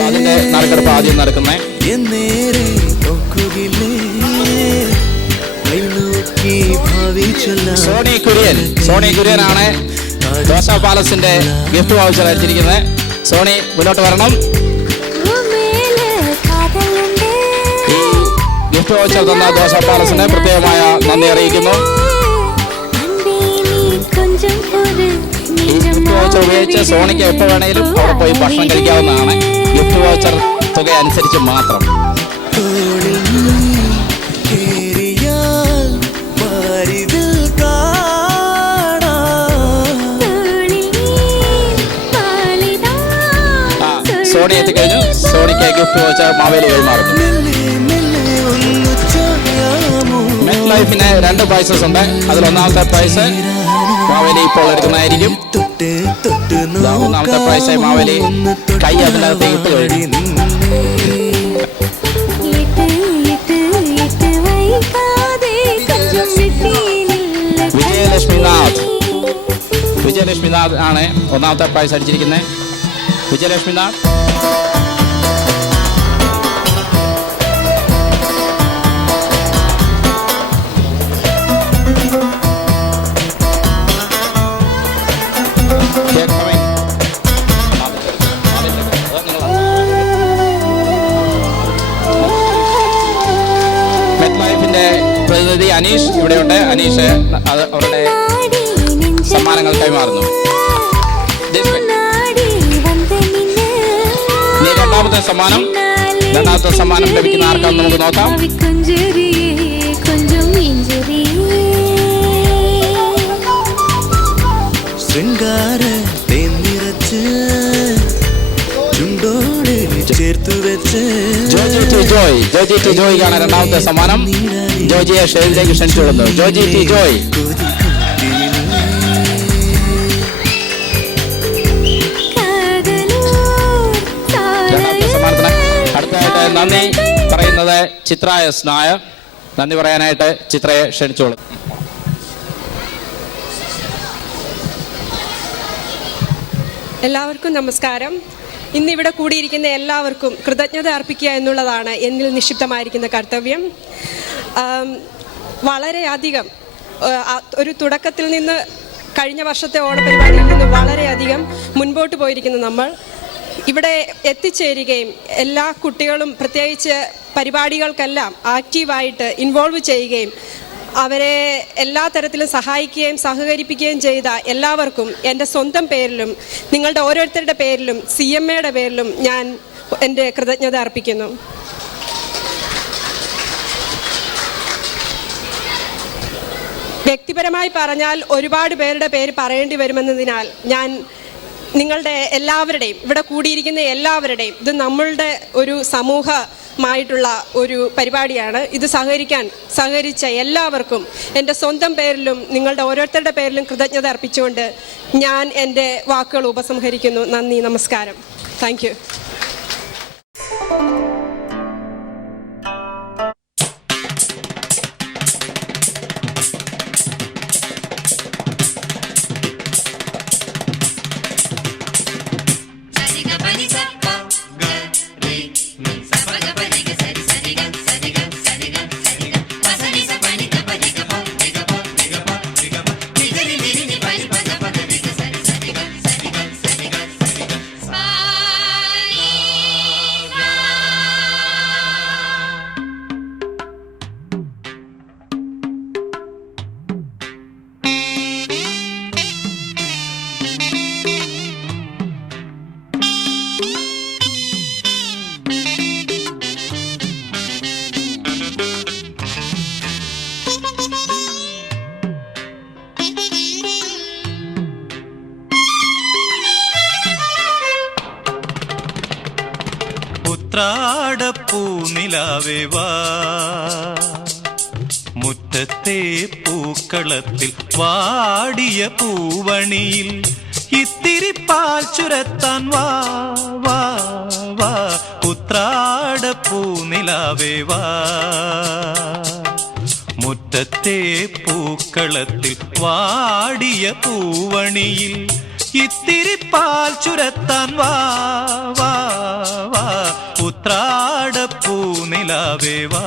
അതിന്റെ നറുക്കെടുപ്പ് ആദ്യം നടക്കുന്നത് സോണി കുര്യനാണ് ദോശ പാലസിന്റെ ഗിഫ്റ്റ് വൗച്ചർ അയച്ചിരിക്കുന്നത്. സോണി മുന്നോട്ട് വരണം. ഈ ഗിഫ്റ്റ് വൗച്ചർ തന്ന ദോശ പാലസിന് പ്രത്യേകമായ നന്ദി അറിയിക്കുന്നു. ഈ ഗിഫ്റ്റ് വൗച്ചർ ഉപയോഗിച്ച് സോണിക്ക് എപ്പോൾ വേണമെങ്കിലും അവിടെ പോയി ഭക്ഷണം കഴിക്കാവുന്നതാണ്. ഗിഫ്റ്റ് വൗച്ചർ തുക അനുസരിച്ച് മാത്രം. സോണി എത്തിക്കഴിഞ്ഞു. സോണിക്ക് ഗിഫ്റ്റ് വൗച്ചർ മാവേലി കൈമാറുന്നു. മെറ്റ് ലൈഫിന് 2 പ്രൈസസ് ഉണ്ട്. അതിൽ ഒന്നാമത്തെ പ്രൈസ് മാവേലി ഇപ്പോൾ എടുക്കുന്നതായിരിക്കും. ഒന്നാമത്തെ പ്രൈസായി മാവേലി കൈ അതിനകത്ത് ഇട്ട് കഴിഞ്ഞു. വിജയലക്ഷ്മിനാഥ് ആണ് ഒന്നാമത്തെ പ്രൈസ് അടിച്ചിരിക്കുന്നത്. വിജയലക്ഷ്മിനാഥ് മെറ്റ്ലൈഫിന്റെ പ്രതിനിധി അനീഷ് ഇവിടെയുണ്ട്. അനീഷ് അവരുടെ സമ്മാനങ്ങൾ കൈമാറുന്നു. ഇനി രണ്ടാമത്തെ സമ്മാനം ലഭിക്കുന്ന ആർക്കാണെന്ന് നമുക്ക് നോക്കാം. ജോജി ടി ജോയ്ക്കാണ് രണ്ടാമത്തെ സമ്മാനം. ജോജിയെ സ്റ്റേജിലേക്ക് ക്ഷണിച്ചുകൊള്ളുന്നു. ജോജി ടി ജോയ്. രണ്ടാമത്തെ സമ്മാനത്തിന് അടുത്തതായിട്ട് നന്ദി പറയുന്നത് ചിത്ര എസ് നായർ. നന്ദി പറയാനായിട്ട് ചിത്രയെ ക്ഷണിച്ചുകൊള്ളുന്നു. എല്ലാവർക്കും നമസ്കാരം. ഇന്നിവിടെ കൂടിയിരിക്കുന്ന എല്ലാവർക്കും കൃതജ്ഞത അർപ്പിക്കുക എന്നുള്ളതാണ് എന്നിൽ നിക്ഷിപ്തമായിരിക്കുന്ന കർത്തവ്യം. വളരെയധികം ഒരു തുടക്കത്തിൽ നിന്ന് കഴിഞ്ഞ വർഷത്തെ ഓണപരിപാടിയിൽ നിന്ന് വളരെയധികം മുൻപോട്ട് പോയിരിക്കുന്ന നമ്മൾ ഇവിടെ എത്തിച്ചേരുകയും എല്ലാ കുട്ടികളും പ്രത്യേകിച്ച് പരിപാടികൾക്കെല്ലാം ആക്റ്റീവായിട്ട് ഇൻവോൾവ് ചെയ്യുകയും അവരെ എല്ലാ തരത്തിലും സഹായിക്കുകയും സഹകരിപ്പിക്കുകയും ചെയ്ത എല്ലാവർക്കും എൻ്റെ സ്വന്തം പേരിലും നിങ്ങളുടെ ഓരോരുത്തരുടെ പേരിലും CMAയുടെ പേരിലും ഞാൻ എൻ്റെ കൃതജ്ഞത അർപ്പിക്കുന്നു. വ്യക്തിപരമായി പറഞ്ഞാൽ ഒരുപാട് പേരുടെ പേര് പറയേണ്ടി വരുമെന്നതിനാൽ ഞാൻ നിങ്ങളുടെ എല്ലാവരുടെയും ഇവിടെ കൂടിയിരിക്കുന്ന എല്ലാവരുടെയും ഇത് നമ്മളുടെ ഒരു സമൂഹമായിട്ടുള്ള ഒരു പരിപാടിയാണ്. ഇത് സഹകരിച്ച എല്ലാവർക്കും എൻ്റെ സ്വന്തം പേരിലും നിങ്ങളുടെ ഓരോരുത്തരുടെ പേരിലും കൃതജ്ഞത അർപ്പിച്ചുകൊണ്ട് ഞാൻ എൻ്റെ വാക്കുകൾ ഉപസംഹരിക്കുന്നു. നന്ദി, നമസ്കാരം. Thank you. ഉത്രാടപ്പൂനിലാവേ വാ മുറ്റത്തെ പൂക്കളത്തിൽ വാടിയ പൂവണിയിൽ ഇത്തിരി പാൽ ചുരത്താൻ വാ വാ വാ ഉത്രാടപ്പൂനിലാവേ വാ. മുറ്റത്തെ പൂക്കളത്തിൽ വാടിയ പൂവണിയിൽ ഇത്തിരി പാൽ ചുരത്താൻ വാ വാ വാ ഉത്രാടപ്പൂനിലാവേ വാ.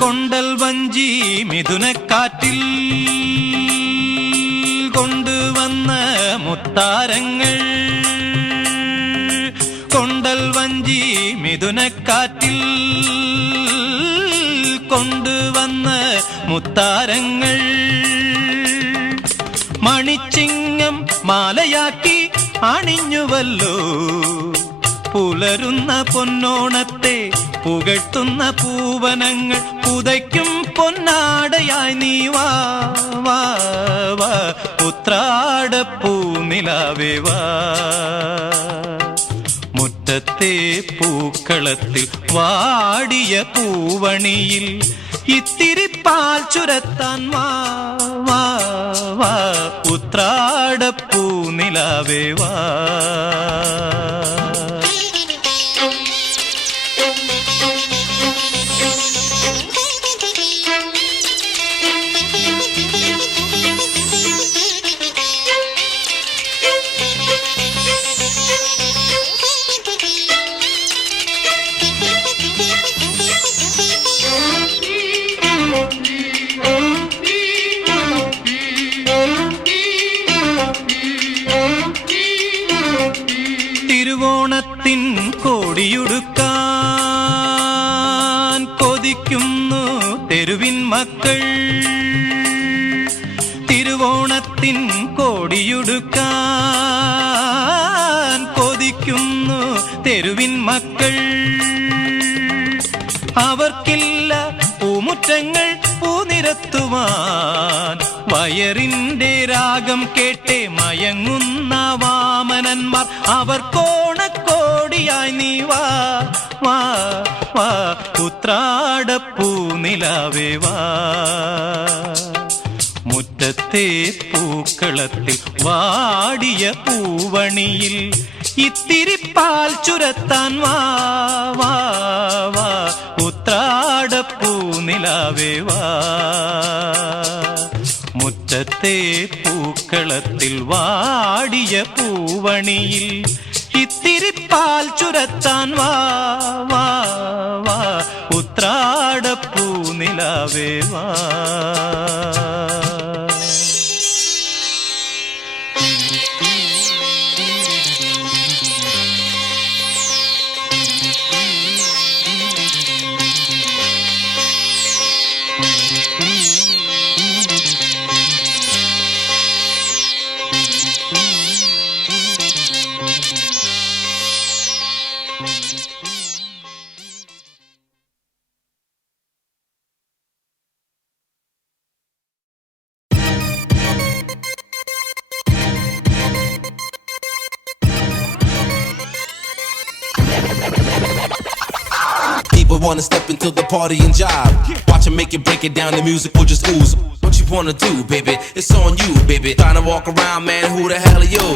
കൊണ്ടൽ വഞ്ചി മിഥുനക്കാറ്റിൽ കൊണ്ടുവന്ന മുത്താരങ്ങൾ. കൊണ്ടൽ വഞ്ചി മിഥുനക്കാറ്റിൽ കൊണ്ടുവന്ന മുത്താരങ്ങൾ. മണിച്ചിങ്ങം മാലയാക്കി അണിഞ്ഞുവല്ലോ പുലരുന്ന പൊന്നോണത്തെ പുകഴ്ത്തുന്ന പൂവനങ്ങൾ. പുതയ്ക്കും പൊന്നാടയായി നീ വാ വാ വാ ഉത്രാടപ്പൂനിലാവേ വാ. മുറ്റത്തെ പൂക്കളത്തിൽ വാടിയ പൂവണിയിൽ ഇത്തിരി പാൽ ചുരത്താൻ വാ വാ വാ ഉത്രാടപ്പൂനിലാവേ വാ. തിരുവോണത്തിൻ കോടിയുടുക്കാൻ കൊതിക്കുന്നു തെരുവിൻ മക്കൾ. തിരുവോണത്തിൻ കോടിയുടുക്കാൻ കൊതിക്കുന്നു തെരുവിൻ മക്കൾ. അവർക്കില്ല പൂമുറ്റങ്ങൾ പൂനിരത്തുവാൻ. വയറിന്റെ രാഗം കേട്ടേ മയങ്ങുന്ന വാമനന്മാർ. അവർക്കോണക്കോടിയായി നീ വാ വാ വാ ഉത്രാടപ്പൂനിലാവേ വാ. മുറ്റത്തെ പൂക്കളത്തിൽ വാടിയ പൂവണിയിൽ ഇത്തിരി പാൽ ചുരത്താൻ വാ വാ വാ ഉത്രാടപ്പൂനിലാവേ വാ. മുറ്റത്തെ പൂക്കളത്തിൽ വാടിയ പൂവണിയിൽ ഇത്തിരി പാൽ ചുരത്താൻ വാ വാ വാ ഉത്രാടപ്പൂനിലാവേ വാ. People wanna step into the party and jive. Watch them make it, break it down, the music will just ooze. What you wanna do, baby? It's on you, baby. Trying to walk around, man, who the hell are you?